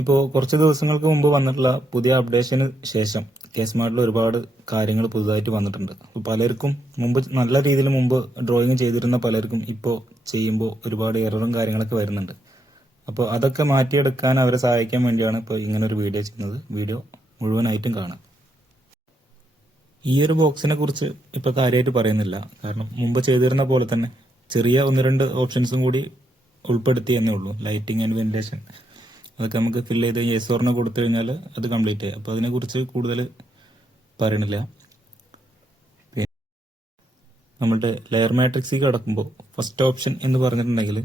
ഇപ്പോൾ കുറച്ച് ദിവസങ്ങൾക്ക് മുമ്പ് വന്നിട്ടുള്ള പുതിയ അപ്ഡേഷന് ശേഷം കേസ്മാർട്ടിൽ ഒരുപാട് കാര്യങ്ങൾ പുതുതായിട്ട് വന്നിട്ടുണ്ട്. അപ്പോൾ പലർക്കും മുമ്പ് നല്ല രീതിയിൽ മുമ്പ് ഡ്രോയിങ് ചെയ്തിരുന്ന പലർക്കും ഇപ്പോൾ ചെയ്യുമ്പോൾ ഒരുപാട് എററും കാര്യങ്ങളൊക്കെ വരുന്നുണ്ട്. അപ്പോൾ അതൊക്കെ മാറ്റിയെടുക്കാൻ അവരെ സഹായിക്കാൻ വേണ്ടിയാണ് ഇപ്പോൾ ഇങ്ങനെ ഒരു വീഡിയോ ചെയ്യുന്നത്. വീഡിയോ മുഴുവനായിട്ടും കാണാം. ഈ ഒരു ബോക്സിനെ കുറിച്ച് ഇപ്പോൾ കാര്യമായിട്ട് പറയുന്നില്ല, കാരണം മുമ്പ് ചെയ്തിരുന്ന പോലെ തന്നെ ചെറിയ 1-2 ഓപ്ഷൻസും കൂടി ഉൾപ്പെടുത്തി എന്നേ ഉള്ളൂ. ലൈറ്റിംഗ് ആൻഡ് വെന്റിലേഷൻ അതൊക്കെ നമുക്ക് ഫില്ല് ചെയ്ത് യെസ് ഓർന്ന് കൊടുത്തു കഴിഞ്ഞാൽ അത് കംപ്ലീറ്റ് ചെയ്യാം. അപ്പോൾ അതിനെക്കുറിച്ച് കൂടുതൽ പറയണില്ല. പിന്നെ നമ്മളുടെ ലെയർ മാട്രിക്സിൽ കിടക്കുമ്പോൾ ഫസ്റ്റ് ഓപ്ഷൻ എന്ന് പറഞ്ഞിട്ടുണ്ടെങ്കിൽ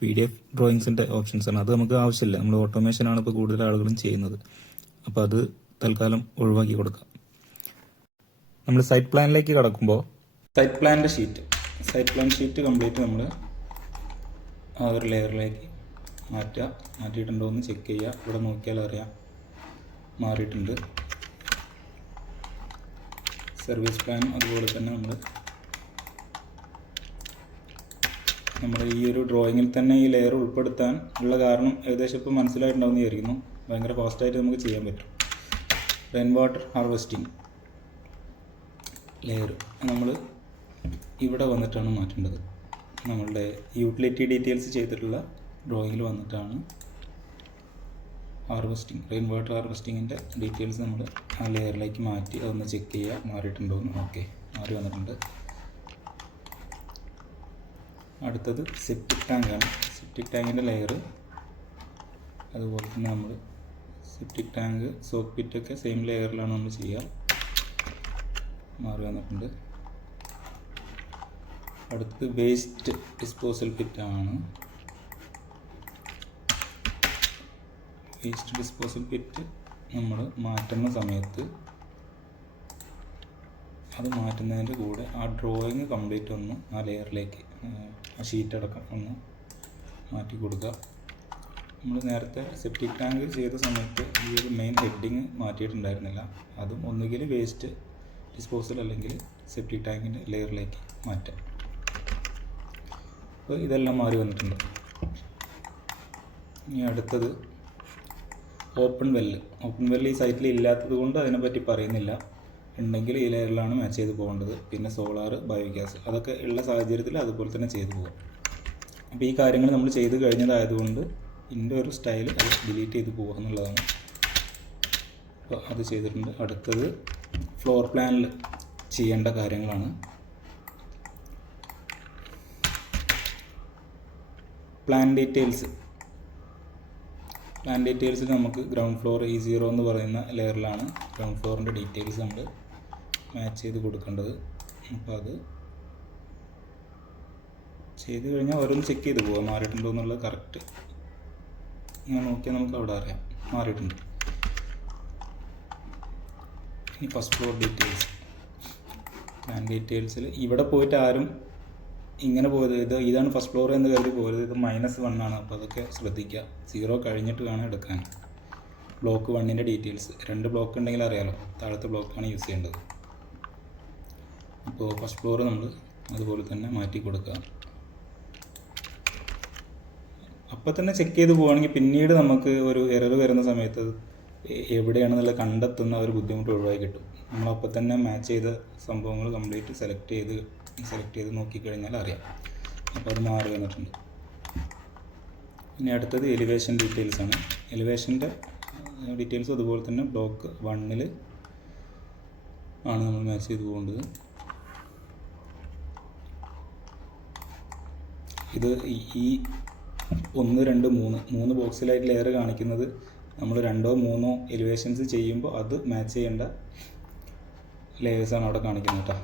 PDF ഡ്രോയിങ്സിൻ്റെ ഓപ്ഷൻസാണ്. അത് നമുക്ക് ആവശ്യമില്ല, നമ്മൾ ഓട്ടോമേഷനാണ് ഇപ്പോൾ കൂടുതൽ ആളുകളും ചെയ്യുന്നത്. അപ്പോൾ അത് തൽക്കാലം ഒഴിവാക്കി കൊടുക്കാം. നമ്മൾ സൈറ്റ് പ്ലാനിലേക്ക് കടക്കുമ്പോൾ സൈറ്റ് പ്ലാൻ ഷീറ്റ് കംപ്ലീറ്റ് നമ്മൾ ആ ഒരു ലെയറിലേക്ക് മാറ്റിയിട്ടുണ്ടോ എന്ന് ചെക്ക് ചെയ്യുക. ഇവിടെ നോക്കിയാൽ അറിയാം മാറിയിട്ടുണ്ട്. സർവീസ് പ്ലാൻ അതുപോലെ തന്നെ നമ്മൾ ഈ ഒരു ഡ്രോയിങ്ങിൽ തന്നെ ഈ ലെയർ ഉൾപ്പെടുത്താൻ ഉള്ള കാരണം ഏകദേശം ഇപ്പോൾ മനസ്സിലായിട്ടുണ്ടാവുമെന്ന് വിചാരിക്കുന്നു. ഭയങ്കര ഫാസ്റ്റായിട്ട് നമുക്ക് ചെയ്യാൻ പറ്റും. റെയിൻ വാട്ടർ ഹാർവെസ്റ്റിംഗ് ലെയർ നമ്മൾ ഇവിടെ വന്നിട്ടാണ് മാറ്റേണ്ടത്. നമ്മളുടെ യൂട്ടിലിറ്റി ഡീറ്റെയിൽസ് ചെയ്തിട്ടുള്ള ഡ്രോയിങ്ങിൽ വന്നിട്ടാണ് റെയിൻ വാട്ടർ ഹാർവെസ്റ്റിങ്ങിൻ്റെ ഡീറ്റെയിൽസ് നമ്മൾ ആ ലെയറിലേക്ക് മാറ്റി അതൊന്ന് ചെക്ക് ചെയ്യുക മാറിയിട്ടുണ്ടോ എന്ന്. ഓക്കെ, മാറി വന്നിട്ടുണ്ട്. അടുത്തത് സെപ്റ്റിക് ടാങ്കാണ്. സെപ്റ്റിക് ടാങ്കിൻ്റെ ലെയർ അതുപോലെ തന്നെ നമ്മൾ സെപ്റ്റിക് ടാങ്ക് സോക്ക് പിറ്റൊക്കെ സെയിം ലെയറിലാണ് നമ്മൾ ചെയ്യുക. മാറി വന്നിട്ടുണ്ട്. അടുത്തത് വേസ്റ്റ് ഡിസ്പോസൽ പിറ്റാണ്. വേസ്റ്റ് ഡിസ്പോസൽ പിറ്റ് നമ്മൾ മാറ്റുന്ന സമയത്ത് അത് മാറ്റുന്നതിൻ്റെ കൂടെ ആ ഡ്രോയിങ് കംപ്ലീറ്റ് ഒന്ന് ആ ലെയറിലേക്ക് ആ ഷീറ്റ് അടക്കം ഒന്ന് മാറ്റി കൊടുക്കുക. നമ്മൾ നേരത്തെ സെപ്റ്റിക് ടാങ്ക് ചെയ്ത സമയത്ത് ഈ ഒരു മെയിൻ ഹെഡിങ് മാറ്റിയിട്ടുണ്ടായിരുന്നില്ല. അതും ഒന്നുകിൽ വേസ്റ്റ് ഡിസ്പോസൽ അല്ലെങ്കിൽ സെപ്റ്റിക് ടാങ്കിൻ്റെ ലെയറിലേക്ക് മാറ്റാം. അപ്പോൾ ഇതെല്ലാം മാറി വന്നിട്ടുണ്ട്. ഇനി അടുത്തത് ഓപ്പൺ വെല്ല് ഈ സൈറ്റിൽ ഇല്ലാത്തത് കൊണ്ട് അതിനെപ്പറ്റി പറയുന്നില്ല. ഉണ്ടെങ്കിൽ ഈ ലെയറിലാണ് മാച്ച് ചെയ്ത് പോകേണ്ടത്. പിന്നെ സോളാർ, ബയോഗ്യാസ് അതൊക്കെ ഉള്ള സാഹചര്യത്തിൽ അതുപോലെ തന്നെ ചെയ്തു പോകും. അപ്പോൾ ഈ കാര്യങ്ങൾ നമ്മൾ ചെയ്ത് കഴിഞ്ഞതായതുകൊണ്ട് ഇതിൻ്റെ ഒരു സ്റ്റൈൽ അത് ഡിലീറ്റ് ചെയ്ത് പോകുക എന്നുള്ളതാണ്. അപ്പോൾ അത് ചെയ്തിട്ടുണ്ട്. അടുത്തത് ഫ്ലോർ പ്ലാനിൽ ചെയ്യേണ്ട കാര്യങ്ങളാണ്. പ്ലാൻ ഡീറ്റെയിൽസിൽ നമുക്ക് ഗ്രൗണ്ട് ഫ്ലോർ E0 എന്ന് പറയുന്ന ലെയറിലാണ് ഗ്രൗണ്ട് ഫ്ലോറിൻ്റെ ഡീറ്റെയിൽസ് നമ്മൾ മാച്ച് ചെയ്ത് കൊടുക്കേണ്ടത്. അപ്പോൾ അത് ചെയ്ത് കഴിഞ്ഞാൽ ഓരോന്ന് ചെക്ക് ചെയ്ത് പോകാം മാറിയിട്ടുണ്ടോ എന്നുള്ളത് കറക്റ്റ് ഇങ്ങനെ നോക്കിയാൽ നമുക്ക് അവിടെ അറിയാം മാറിയിട്ടുണ്ട്. ഇനി ഫസ്റ്റ് ഫ്ലോർ ഡീറ്റെയിൽസ്. പ്ലാൻ ഡീറ്റെയിൽസിൽ ഇവിടെ പോയിട്ട് ആരും ഇങ്ങനെ പോയത് ഇതാണ് ഫസ്റ്റ് ഫ്ലോർ എന്ന് കരുതി പോയത്. ഇത് -1 ആണ്. അപ്പോൾ അതൊക്കെ ശ്രദ്ധിക്കുക. 0 കഴിഞ്ഞിട്ട് വേണം എടുക്കാൻ. ബ്ലോക്ക് 1ൻ്റെ ഡീറ്റെയിൽസ് 2 ബ്ലോക്ക് ഉണ്ടെങ്കിൽ അറിയാലോ, താഴത്തെ ബ്ലോക്കാണ് യൂസ് ചെയ്യേണ്ടത്. അപ്പോൾ ഫസ്റ്റ് ഫ്ലോർ നമ്മൾ അതുപോലെ തന്നെ മാറ്റി കൊടുക്കുക. അപ്പോൾ തന്നെ ചെക്ക് ചെയ്ത് പോവുകയാണെങ്കിൽ പിന്നീട് നമുക്ക് ഒരു എറർ വരുന്ന സമയത്ത് എവിടെയാണെന്നുള്ള കണ്ടെത്തുന്ന ഒരു ബുദ്ധിമുട്ട് ഒഴിവായി കിട്ടും. നമ്മളപ്പോൾ തന്നെ മാച്ച് ചെയ്ത സംഭവങ്ങൾ കംപ്ലീറ്റ് സെലക്ട് ചെയ്ത് നോക്കിക്കഴിഞ്ഞാൽ അറിയാം. അപ്പോൾ അത് മാറി വന്നിട്ടുണ്ട്. ഇനി അടുത്തത് എലിവേഷൻ ഡീറ്റെയിൽസാണ്. എലിവേഷൻ്റെ ഡീറ്റെയിൽസ് അതുപോലെ തന്നെ ബ്ലോക്ക് 1 ആണ് നമ്മൾ മാച്ച് ചെയ്ത് പോകേണ്ടത്. ഇത് ഈ 1, 2, 3 ബോക്സിലായിട്ട് ലെയർ കാണിക്കുന്നത് നമ്മൾ 2 or 3 എലിവേഷൻസ് ചെയ്യുമ്പോൾ അത് മാച്ച് ചെയ്യേണ്ട ലെയേഴ്സാണ് അവിടെ കാണിക്കുന്നത് കേട്ടോ.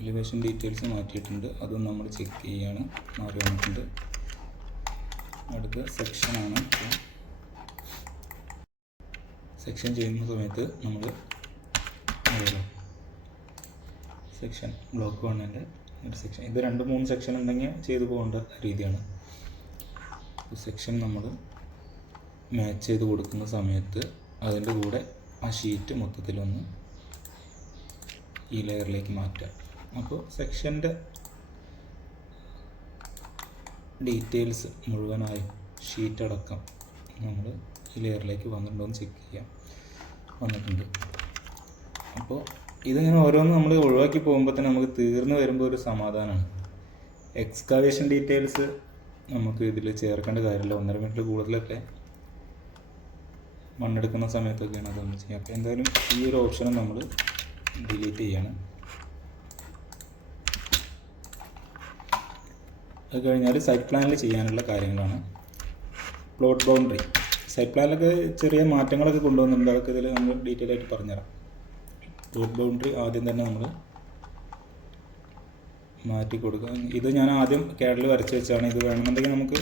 എലിവേഷൻ ഡീറ്റെയിൽസ് മാറ്റിയിട്ടുണ്ട്. അതും നമ്മൾ ചെക്ക് ചെയ്യുകയാണ്. മാറി വന്നിട്ടുണ്ട്. അടുത്ത സെക്ഷനാണ്. സെക്ഷൻ ചെയ്യുന്ന സമയത്ത് നമ്മൾ സെക്ഷൻ ബ്ലോക്ക് 1ൻ്റെ ഒരു സെക്ഷൻ, ഇത് 2-3 സെക്ഷൻ ഉണ്ടെങ്കിൽ ചെയ്തു പോകേണ്ട രീതിയാണ്. സെക്ഷൻ നമ്മൾ മാച്ച് ചെയ്ത് കൊടുക്കുന്ന സമയത്ത് അതിൻ്റെ കൂടെ ആ ഷീറ്റ് മൊത്തത്തിലൊന്ന് ഈ ലെയറിലേക്ക് മാറ്റുക. അപ്പോൾ സെക്ഷൻ്റെ ഡീറ്റെയിൽസ് മുഴുവനായി ഷീറ്റ് അടക്കം നമ്മൾ ഈ ലെയറിലേക്ക് വന്നിട്ടുണ്ടോ എന്ന് ചെക്ക് ചെയ്യാം. വന്നിട്ടുണ്ട്. അപ്പോൾ ഇതിങ്ങനെ ഓരോന്ന് നമ്മൾ ഒഴിവാക്കി പോകുമ്പോൾ തന്നെ നമുക്ക് തീർന്നു വരുമ്പോൾ ഒരു സമാധാനമാണ്. എക്സ്കാവേഷൻ ഡീറ്റെയിൽസ് നമുക്ക് ഇതിൽ ചേർക്കേണ്ട കാര്യമില്ല. 1.5 മീറ്റർ കൂടുതലൊക്കെ മണ്ണെടുക്കുന്ന സമയത്തൊക്കെയാണ് അതൊന്ന് ചെയ്യുക. അപ്പോൾ എന്തായാലും ഈ ഒരു ഓപ്ഷനും നമ്മൾ ഡിലീറ്റ് ചെയ്യണം. അത് കഴിഞ്ഞാൽ സൈറ്റ് പ്ലാനിൽ ചെയ്യാനുള്ള കാര്യങ്ങളാണ്. പ്ലോട്ട് ബൗണ്ടറി സൈറ്റ് പ്ലാനിലൊക്കെ ചെറിയ മാറ്റങ്ങളൊക്കെ കൊണ്ടുവന്നിട്ടുണ്ട്. അതൊക്കെ ഇതിൽ നമ്മൾ ഡീറ്റെയിൽ ആയിട്ട് പറഞ്ഞുതരാം. പ്ലോട്ട് ബൗണ്ടറി ആദ്യം തന്നെ നമ്മൾ മാറ്റി കൊടുക്കുക. ഇത് ഞാൻ ആദ്യം CAD വരച്ച് വെച്ചാണ്. ഇത് വേണമെന്നുണ്ടെങ്കിൽ നമുക്ക്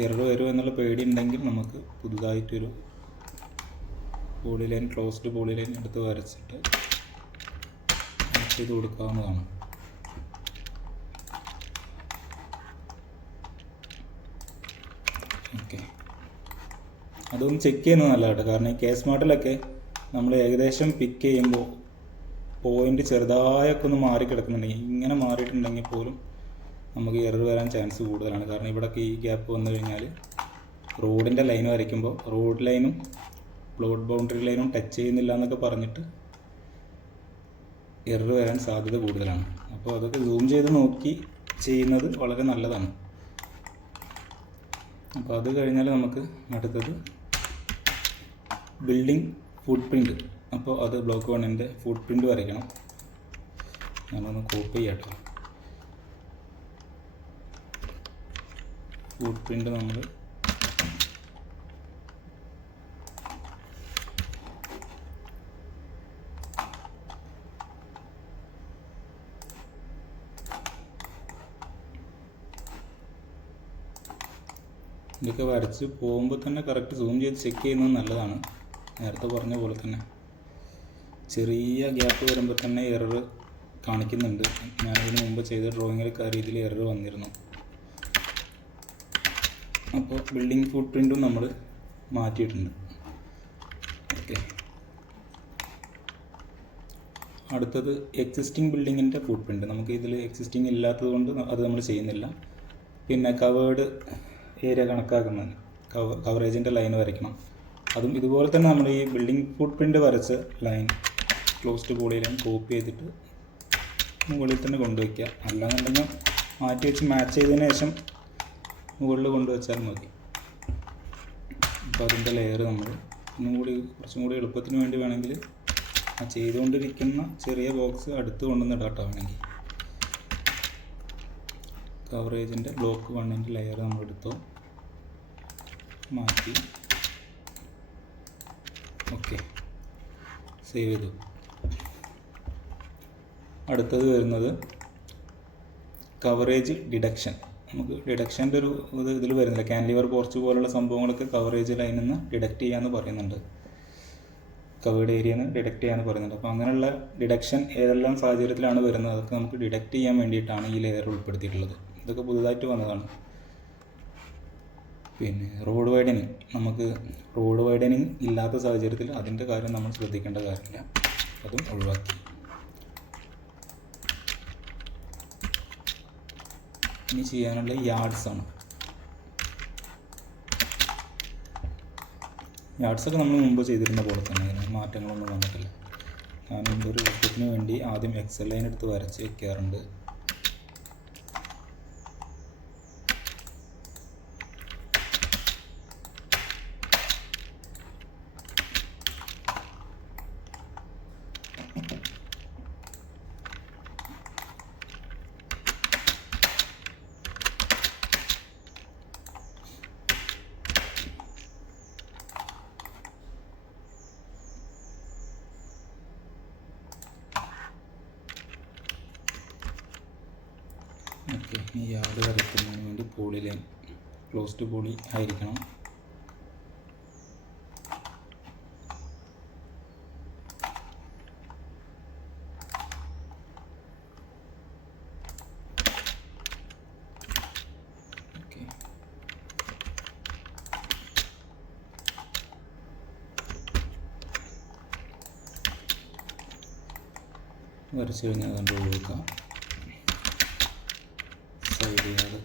എറർ വരുമോ എന്നുള്ള പേടി ഉണ്ടെങ്കിൽ നമുക്ക് പുതുതായിട്ടൊരു പോളിലൈൻ, ക്ലോസ്ഡ് പോളിലൈൻ എടുത്ത് വരച്ചിട്ട് ചെയ്ത് കൊടുക്കാവുന്നതാണ്. ഓക്കെ, അതൊന്ന് ചെക്ക് ചെയ്യുന്നത് നല്ലതാണ്. കാരണം ഈ കേസ് സ്മാർട്ടിലൊക്കെ നമ്മൾ ഏകദേശം പിക്ക് ചെയ്യുമ്പോൾ പോയിന്റ് ചെറുതായൊക്കെ ഒന്ന് മാറി കിടക്കുന്നുണ്ടെങ്കിൽ, ഇങ്ങനെ മാറിയിട്ടുണ്ടെങ്കിൽ പോലും നമുക്ക് എറർ വരാൻ ചാൻസ് കൂടുതലാണ്. കാരണം ഇവിടെയൊക്കെ ഈ ഗ്യാപ്പ് വന്നു കഴിഞ്ഞാൽ റോഡിൻ്റെ ലൈൻ വരയ്ക്കുമ്പോൾ റോഡ് ലൈനും പ്ലോട്ട് ബൗണ്ടറി ലൈനും ടച്ച് ചെയ്യുന്നില്ല എന്നൊക്കെ പറഞ്ഞിട്ട് എറർ വരാൻ സാധ്യത കൂടുതലാണ്. അപ്പോൾ അതൊക്കെ സൂം ചെയ്ത് നോക്കി ചെയ്യുന്നത് വളരെ നല്ലതാണ്. അപ്പോൾ അത് കഴിഞ്ഞാൽ നമുക്ക് അടുത്തത് ബിൽഡിംഗ് ഫുട് പ്രിൻ്റ്. അപ്പോൾ അത് ബ്ലോക്ക് 1ൻ്റെ ഫുട് പ്രിൻ്റ് വരയ്ക്കണം. ഞാനൊന്ന് കോപ്പി ചെയ്യട്ടെ. ഫുട് പ്രിൻ്റ് നമ്മൾ ഇതൊക്കെ വരച്ച് പോകുമ്പോൾ തന്നെ കറക്റ്റ് സൂം ചെയ്ത് ചെക്ക് ചെയ്യുന്നത് നല്ലതാണ്. നേരത്തെ പറഞ്ഞ പോലെ തന്നെ ചെറിയ ഗ്യാപ്പ് വരുമ്പോൾ തന്നെ എറർ കാണിക്കുന്നുണ്ട്. ഞാനതിന് മുമ്പ് ചെയ്ത ഡ്രോയിങ്ങിലൊക്കെ ആ രീതിയിൽ എറർ വന്നിരുന്നു. അപ്പോൾ ബിൽഡിംഗ് ഫുട് പ്രിൻറ്റും നമ്മൾ മാറ്റിയിട്ടുണ്ട്. ഓക്കെ, അടുത്തത് എക്സിസ്റ്റിംഗ് ബിൽഡിങ്ങിൻ്റെ ഫുട് പ്രിൻറ്റ്. നമുക്ക് ഇതിൽ എക്സിസ്റ്റിംഗ് ഇല്ലാത്തത് കൊണ്ട് അത് നമ്മൾ ചെയ്യുന്നില്ല. പിന്നെ കവേർഡ് ഏരിയ കണക്കാക്കുന്നത്, കവറേജിൻ്റെ ലൈൻ വരയ്ക്കണം. അതും ഇതുപോലെ തന്നെ നമ്മൾ ഈ ബിൽഡിംഗ് ഫുട് പ്രിൻ്റ് വരച്ച് line closed polyline copy ചെയ്തിട്ട് മുകളിൽ തന്നെ കൊണ്ടുവയ്ക്കുക. അല്ലാന്നുണ്ടെങ്കിൽ മാറ്റി വെച്ച് മാച്ച് ചെയ്തതിന് ശേഷം മുകളിൽ കൊണ്ടുവച്ചാൽ മതി. അപ്പോൾ അതിൻ്റെ ലെയർ നമ്മൾ കുറച്ചും കൂടി എളുപ്പത്തിന് വേണ്ടി വേണമെങ്കിൽ ആ ചെയ്തുകൊണ്ടിരിക്കുന്ന ചെറിയ ബോക്സ് അടുത്ത് കൊണ്ടുവന്ന് ഇടാട്ടോ. വേണമെങ്കിൽ കവറേജിൻ്റെ ബ്ലോക്ക് 1ൻ്റെ ലെയർ നമ്മൾ എടുത്തോ, മാറ്റി. ഓക്കെ, സേവ് ചെയ്തു. അടുത്തത് വരുന്നത് കവറേജ് ഡിഡക്ഷൻ. നമുക്ക് ഡിഡക്ഷൻ്റെ ഒരു ഇതിൽ വരുന്നില്ല. കാൻലിവർ പോർച്ച് പോലുള്ള സംഭവങ്ങളൊക്കെ കവറേജ് ലൈനിൽ നിന്ന് ഡിഡക്റ്റ് ചെയ്യാമെന്ന് പറയുന്നുണ്ട്. കവേർഡ് ഏരിയയിൽ നിന്ന് ഡിഡക്റ്റ് ചെയ്യാമെന്ന് പറയുന്നുണ്ട്. അപ്പോൾ അങ്ങനെയുള്ള ഡിഡക്ഷൻ ഏതെല്ലാം സാഹചര്യത്തിലാണ് വരുന്നത് അതൊക്കെ നമുക്ക് ഡിഡക്റ്റ് ചെയ്യാൻ വേണ്ടിയിട്ടാണ് ഈ ലെയർ ഉൾപ്പെടുത്തിയിട്ടുള്ളത്. ഇതൊക്കെ പുതുതായിട്ട് വന്നതാണ്. പിന്നെ റോഡ് വൈഡനിങ്. നമുക്ക് റോഡ് വൈഡനിങ് ഇല്ലാത്ത സാഹചര്യത്തിൽ അതിൻ്റെ കാര്യം നമ്മൾ ശ്രദ്ധിക്കേണ്ട കാര്യമില്ല, അതും ഒഴിവാക്കി. ഇനി ചെയ്യാനുള്ള യാർഡ്സാണ്. യാർഡ്സൊക്കെ നമ്മൾ മുമ്പ് ചെയ്തിരുന്ന പോലെ തന്നെ, അതിന് മാറ്റങ്ങളൊന്നും വന്നിട്ടില്ല. ഞാൻ ഒരു വൃത്തത്തിന് വേണ്ടി ആദ്യം എക്സൽ ലൈൻ എടുത്ത് വരച്ച് വയ്ക്കാറുണ്ട്. ഓക്കെ, ഈ യാർഡ് വരയ്ക്കുന്നതിന് വേണ്ടി പോളി ലൈൻ ക്ലോസ്ഡ് പോളി ആയിരിക്കണം. ഓക്കെ, വരച്ച് കഴിഞ്ഞാൽ അതുകൊണ്ട് ഒഴിവാക്കാം. സൈഡ് ചെയ്യാതെ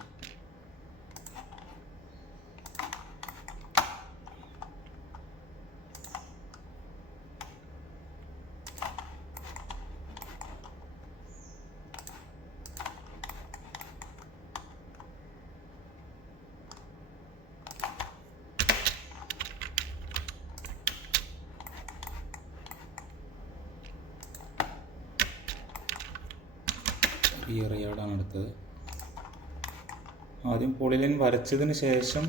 റിയർ യാർഡാണ് അടുത്തത്. ആദ്യം പോളിലൈൻ വരച്ചതിന് ശേഷം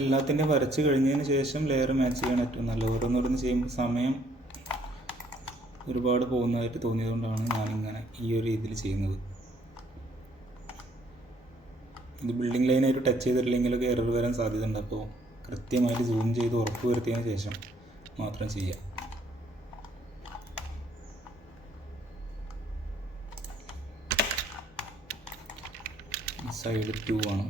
എല്ലാത്തിൻ്റെ വരച്ച് കഴിഞ്ഞതിന് ശേഷം ലെയർ മാച്ച് ചെയ്യാൻ ഏറ്റവും നല്ലത്. ഓരോന്നോരോന്ന് ചെയ്യുമ്പോൾ സമയം ഒരുപാട് പോകുന്നതായിട്ട് തോന്നിയതുകൊണ്ടാണ് ഞാനിങ്ങനെ ഈ ഒരു രീതിയിൽ ചെയ്യുന്നത്. ഇത് ബിൽഡിംഗ് ലൈനായിട്ട് ടച്ച് ചെയ്തിട്ടില്ലെങ്കിലൊക്കെ എറർ വരാൻ സാധ്യതയുണ്ട്. അപ്പോൾ കൃത്യമായിട്ട് സൂം ചെയ്ത് ഉറപ്പ് വരുത്തിയതിന് ശേഷം മാത്രം ചെയ്യാം. സൈഡ് 2 ആണ്.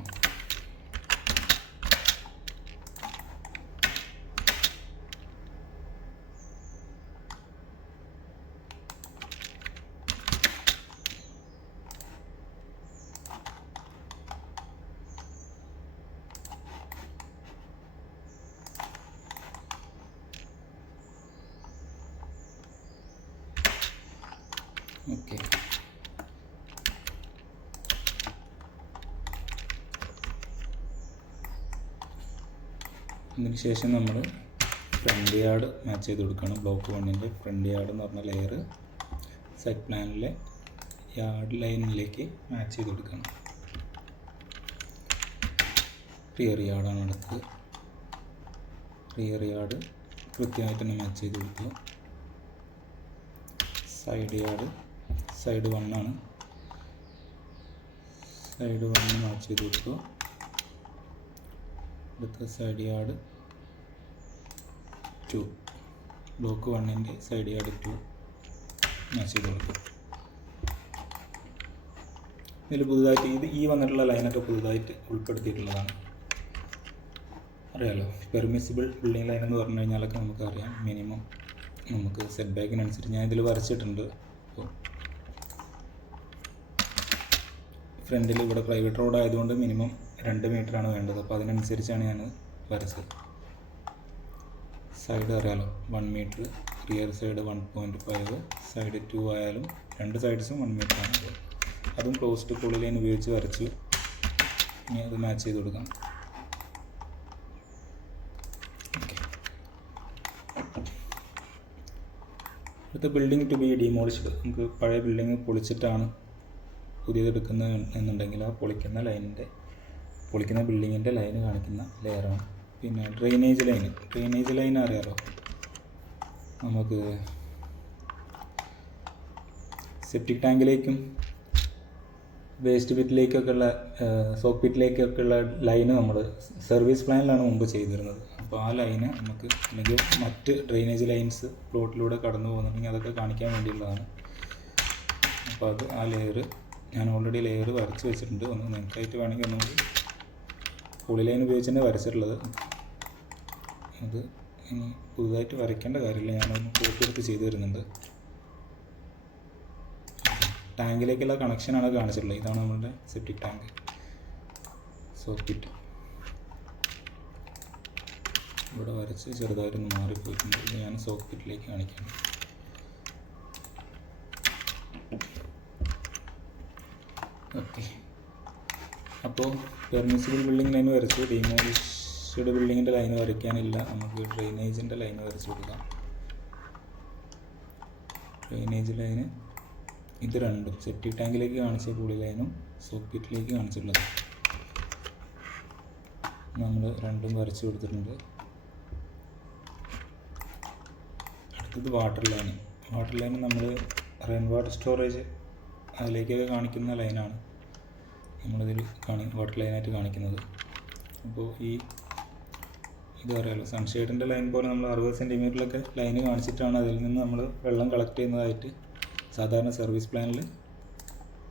ഓക്കെ, അതിന് ശേഷം നമ്മൾ ഫ്രണ്ട് യാർഡ് മാച്ച് ചെയ്ത് കൊടുക്കണം. ബ്ലോക്ക് 1ൻ്റെ ഫ്രണ്ട് യാർഡ് എന്ന് പറഞ്ഞ ലെയർ സെറ്റ് പ്ലാനിലെ യാർഡ് ലൈനിലേക്ക് മാച്ച് ചെയ്ത് കൊടുക്കണം. റിയർ യാർഡാണ് അടുത്ത്. റിയർ യാർഡ് കൃത്യമായിട്ട് തന്നെ മാച്ച് ചെയ്ത് കൊടുക്കുക. സൈഡ് യാർഡ് സൈഡ് 1 ആണ്. സൈഡ് 1 മാച്ച് ചെയ്ത് കൊടുക്കുക. അടുത്ത സൈഡ് യാർഡ് 2, ബ്ലോക്ക് 1ൻ്റെ സൈഡ് യാർഡ് 2 മാച്ച് ചെയ്ത് കൊടുക്കുക. ഇതിൽ പുതുതായിട്ട് ഈ വന്നിട്ടുള്ള ലൈനൊക്കെ പുതുതായിട്ട് ഉൾപ്പെടുത്തിയിട്ടുള്ളതാണ്. അറിയാലോ, പെർമിസിബിൾ ബിൽഡിംഗ് ലൈൻ എന്ന് പറഞ്ഞു കഴിഞ്ഞാലൊക്കെ നമുക്കറിയാം. മിനിമം നമുക്ക് സെറ്റ് ബാക്കിനനുസരിച്ച് ഞാൻ ഇതിൽ വരച്ചിട്ടുണ്ട്. അപ്പോൾ ഫ്രണ്ടിൽ ഇവിടെ പ്രൈവറ്റ് റോഡ് ആയതുകൊണ്ട് മിനിമം 2 മീറ്ററാണ് വേണ്ടത്. അപ്പോൾ അതിനനുസരിച്ചാണ് ഞാൻ വരച്ചത്. സൈഡ് അറിയാലോ 1 മീറ്റർ, റിയർ സൈഡ് 1.5, സൈഡ് 2 ആയാലും 2 സൈഡ്സും 1 മീറ്ററാണ്. അതും ക്ലോസ്ഡ് പോളിലൈൻ ഉപയോഗിച്ച് വരച്ചു. ഇനി അത് മാച്ച് ചെയ്ത് കൊടുക്കാം. അടുത്ത ബിൽഡിംഗ് ടു ബി ഡിമോളിഷ്ഡ്. നമുക്ക് പഴയ ബിൽഡിംഗ് പൊളിച്ചിട്ടാണ് പുതിയത് എടുക്കുന്നത് എന്നുണ്ടെങ്കിൽ ആ പൊളിക്കുന്ന ബിൽഡിങ്ങിൻ്റെ ലൈന് കാണിക്കുന്ന ലെയറാണ്. പിന്നെ ഡ്രെയിനേജ് ലൈൻ അറിയാലോ, നമുക്ക് സെപ്റ്റിക് ടാങ്കിലേക്കും വേസ്റ്റ് പിറ്റിലേക്കൊക്കെ ഉള്ള സോക്ക് പിറ്റിലേക്കൊക്കെ ഉള്ള ലൈന് നമ്മൾ സർവീസ് പ്ലാനിലാണ് മുമ്പ് ചെയ്തിരുന്നത്. അപ്പോൾ ആ ലൈന് നമുക്ക് അല്ലെങ്കിൽ മറ്റ് ഡ്രെയിനേജ് ലൈൻസ് പ്ലോട്ടിലൂടെ കടന്നു പോകുന്നുണ്ടെങ്കിൽ അതൊക്കെ കാണിക്കാൻ വേണ്ടിയുള്ളതാണ്. അപ്പോൾ അത് ആ ലെയർ ഞാൻ ഓൾറെഡി ലെയർ വരച്ച് വെച്ചിട്ടുണ്ട്. ഒന്ന് നിങ്ങൾക്കായിട്ട് വേണമെങ്കിൽ ഒന്നുകൂടി പോളി ലൈൻ ഉപയോഗിച്ച് തന്നെ വരച്ചിട്ടുള്ളത്. അത് ഇനി പുതുതായിട്ട് വരയ്ക്കേണ്ട കാര്യമില്ല, ഞാനൊന്ന് കോപ്പി എടുത്ത് ചെയ്തു തരുന്നുണ്ട്. ടാങ്കിലേക്കുള്ള കണക്ഷനാണ് കാണിച്ചിട്ടുള്ളത്. ഇതാണ് നമ്മളുടെ സെപ്റ്റിക് ടാങ്ക് സോക്കറ്റ്. ഇവിടെ വരച്ച് ചെറുതായിട്ടൊന്ന് മാറിപ്പോയിട്ടുണ്ട്. ഇത് ഞാൻ സോക്കറ്റിലേക്ക് കാണിക്കാം. ഓക്കെ, അപ്പോൾ പെർമിസിബിൾ ബിൽഡിംഗ് ലൈൻ വരച്ചു. ഡിമോളിഷ്ഡ് ബിൽഡിങ്ങിൻ്റെ ലൈൻ വരയ്ക്കാനില്ല, നമുക്ക് ഡ്രെയിനേജിൻ്റെ ലൈൻ വരച്ചു കൊടുക്കാം. ഡ്രെയിനേജ് ലൈന് ഇത് രണ്ടും സെപ്റ്റിക് ടാങ്കിലേക്ക് കാണിച്ച പോളി ലൈനും സോക്കറ്റിലേക്ക് കാണിച്ചിട്ടുള്ളത് നമ്മൾ രണ്ടും വരച്ച് കൊടുത്തിട്ടുണ്ട്. അടുത്തത് വാട്ടർ ലൈൻ നമ്മൾ റെയിൻ വാട്ടർ സ്റ്റോറേജ് അതിലേക്കൊക്കെ കാണിക്കുന്ന ലൈനാണ് നമ്മളിതിൽ വാട്ടർ ലൈനായിട്ട് കാണിക്കുന്നത്. അപ്പോൾ ഇതറിയാലോ, സൺഷെയ്ഡിൻ്റെ ലൈൻ പോലെ നമ്മൾ 60 സെൻറ്റിമീറ്ററിലൊക്കെ ലൈന് കാണിച്ചിട്ടാണ് അതിൽ നിന്ന് നമ്മൾ വെള്ളം കളക്ട് ചെയ്യുന്നതായിട്ട് സാധാരണ സർവീസ് പ്ലാനിൽ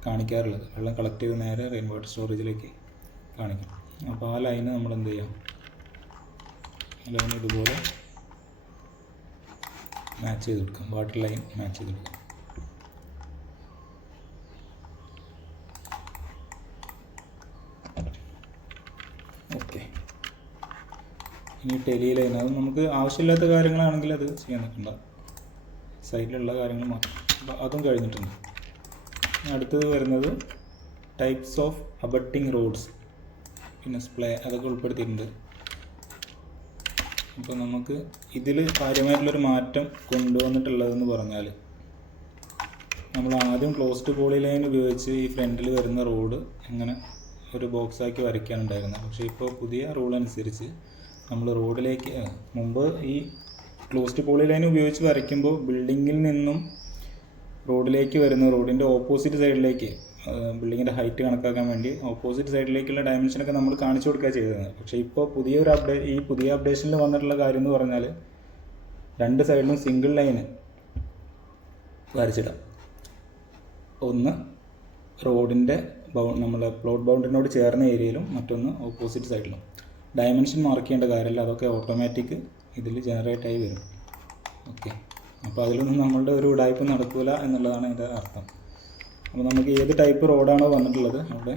കാണിക്കാറുള്ളത്. വെള്ളം കളക്ട് ചെയ്ത് നേരെ റെയിൻ വാട്ടർ സ്റ്റോറേജിലേക്ക് കാണിക്കും. അപ്പോൾ ആ ലൈന് നമ്മൾ എന്ത് ചെയ്യാം, ലൈൻ ഇതുപോലെ മാച്ച് ചെയ്ത് കൊടുക്കാം. വാട്ടർ ലൈൻ മാച്ച് ചെയ്ത് കൊടുക്കാം. ഓക്കെ, ഇനി ടെലി ലൈൻ, അത് നമുക്ക് ആവശ്യമില്ലാത്ത കാര്യങ്ങളാണെങ്കിൽ അത് ചെയ്യാൻ നിൽക്കണ്ട, സൈഡിലുള്ള കാര്യങ്ങൾ മാത്രം. അപ്പോൾ അതും കഴിഞ്ഞിട്ടുണ്ട്. അടുത്തത് വരുന്നത് ടൈപ്സ് ഓഫ് അബട്ടിങ് റോഡ്സ്, പിന്നെ സ്പ്ലേ അതൊക്കെ ഉൾപ്പെടുത്തിയിട്ടുണ്ട്. അപ്പോൾ നമുക്ക് ഇതിൽ കാര്യമായിട്ടുള്ളൊരു മാറ്റം കൊണ്ടുവന്നിട്ടുള്ളതെന്ന് പറഞ്ഞാൽ, നമ്മൾ ആദ്യം ക്ലോസ്ഡ് പോളി ലൈൻ ഉപയോഗിച്ച് ഈ ഫ്രണ്ടിൽ വരുന്ന റോഡ് അങ്ങനെ ഒരു ബോക്സാക്കി വരയ്ക്കാനുണ്ടായിരുന്നത്. പക്ഷേ ഇപ്പോൾ പുതിയ റൂൾ അനുസരിച്ച് നമ്മൾ റോഡിലേക്ക് മുമ്പ് ഈ ക്ലോസ്ഡ് പോളി ലൈൻ ഉപയോഗിച്ച് വരയ്ക്കുമ്പോൾ ബിൽഡിങ്ങിൽ നിന്നും റോഡിലേക്ക് വരുന്ന റോഡിൻ്റെ ഓപ്പോസിറ്റ് സൈഡിലേക്ക് ബിൽഡിങ്ങിൻ്റെ ഹൈറ്റ് കണക്കാക്കാൻ വേണ്ടി ഓപ്പോസിറ്റ് സൈഡിലേക്കുള്ള ഡയമെൻഷനൊക്കെ നമ്മൾ കാണിച്ചു കൊടുക്കുക ചെയ്തത്. പക്ഷേ ഇപ്പോൾ ഈ പുതിയ അപ്ഡേഷനിൽ വന്നിട്ടുള്ള കാര്യം എന്ന് പറഞ്ഞാൽ രണ്ട് സൈഡിലും സിംഗിൾ ലൈന് വരച്ചിടാം. ഒന്ന് റോഡിൻ്റെ നമ്മളെ പ്ലോട്ട് ബൗണ്ടറിനോട് ചേർന്ന ഏരിയയിലും മറ്റൊന്ന് ഓപ്പോസിറ്റ് സൈഡിലും. ഡയമെൻഷൻ മാർക്ക് ചെയ്യേണ്ട കാര്യമില്ല, അതൊക്കെ ഓട്ടോമാറ്റിക് ഇതിൽ ജനറേറ്റ് ആയി വരും. ഓക്കെ, അപ്പോൾ അതിലൊന്നും നമ്മളുടെ ഒരു ഉടായ്പ നടക്കില്ല എന്നുള്ളതാണ് അതിൻ്റെ അർത്ഥം. അപ്പോൾ നമുക്ക് ഏത് ടൈപ്പ് റോഡാണോ വന്നിട്ടുള്ളത് അവിടെ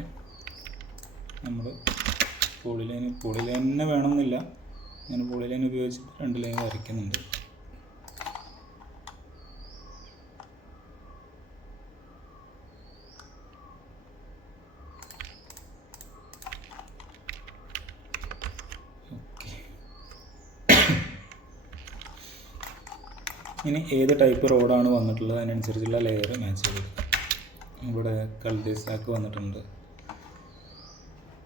നമ്മൾ പോളി ലൈൻ തന്നെ വേണമെന്നില്ല, ഞാൻ പോളി ലൈൻ ഉപയോഗിച്ചിട്ട് 2 ലൈൻ വരയ്ക്കുന്നുണ്ട്. ഇനി ഏത് ടൈപ്പ് റോഡാണ് വന്നിട്ടുള്ളത് അതിനനുസരിച്ചുള്ള ലെയർ മാച്ച് ചെയ്ത് കൊടുക്കുക. ഇവിടെ കൽദേശാക്ക് വന്നിട്ടുണ്ട്.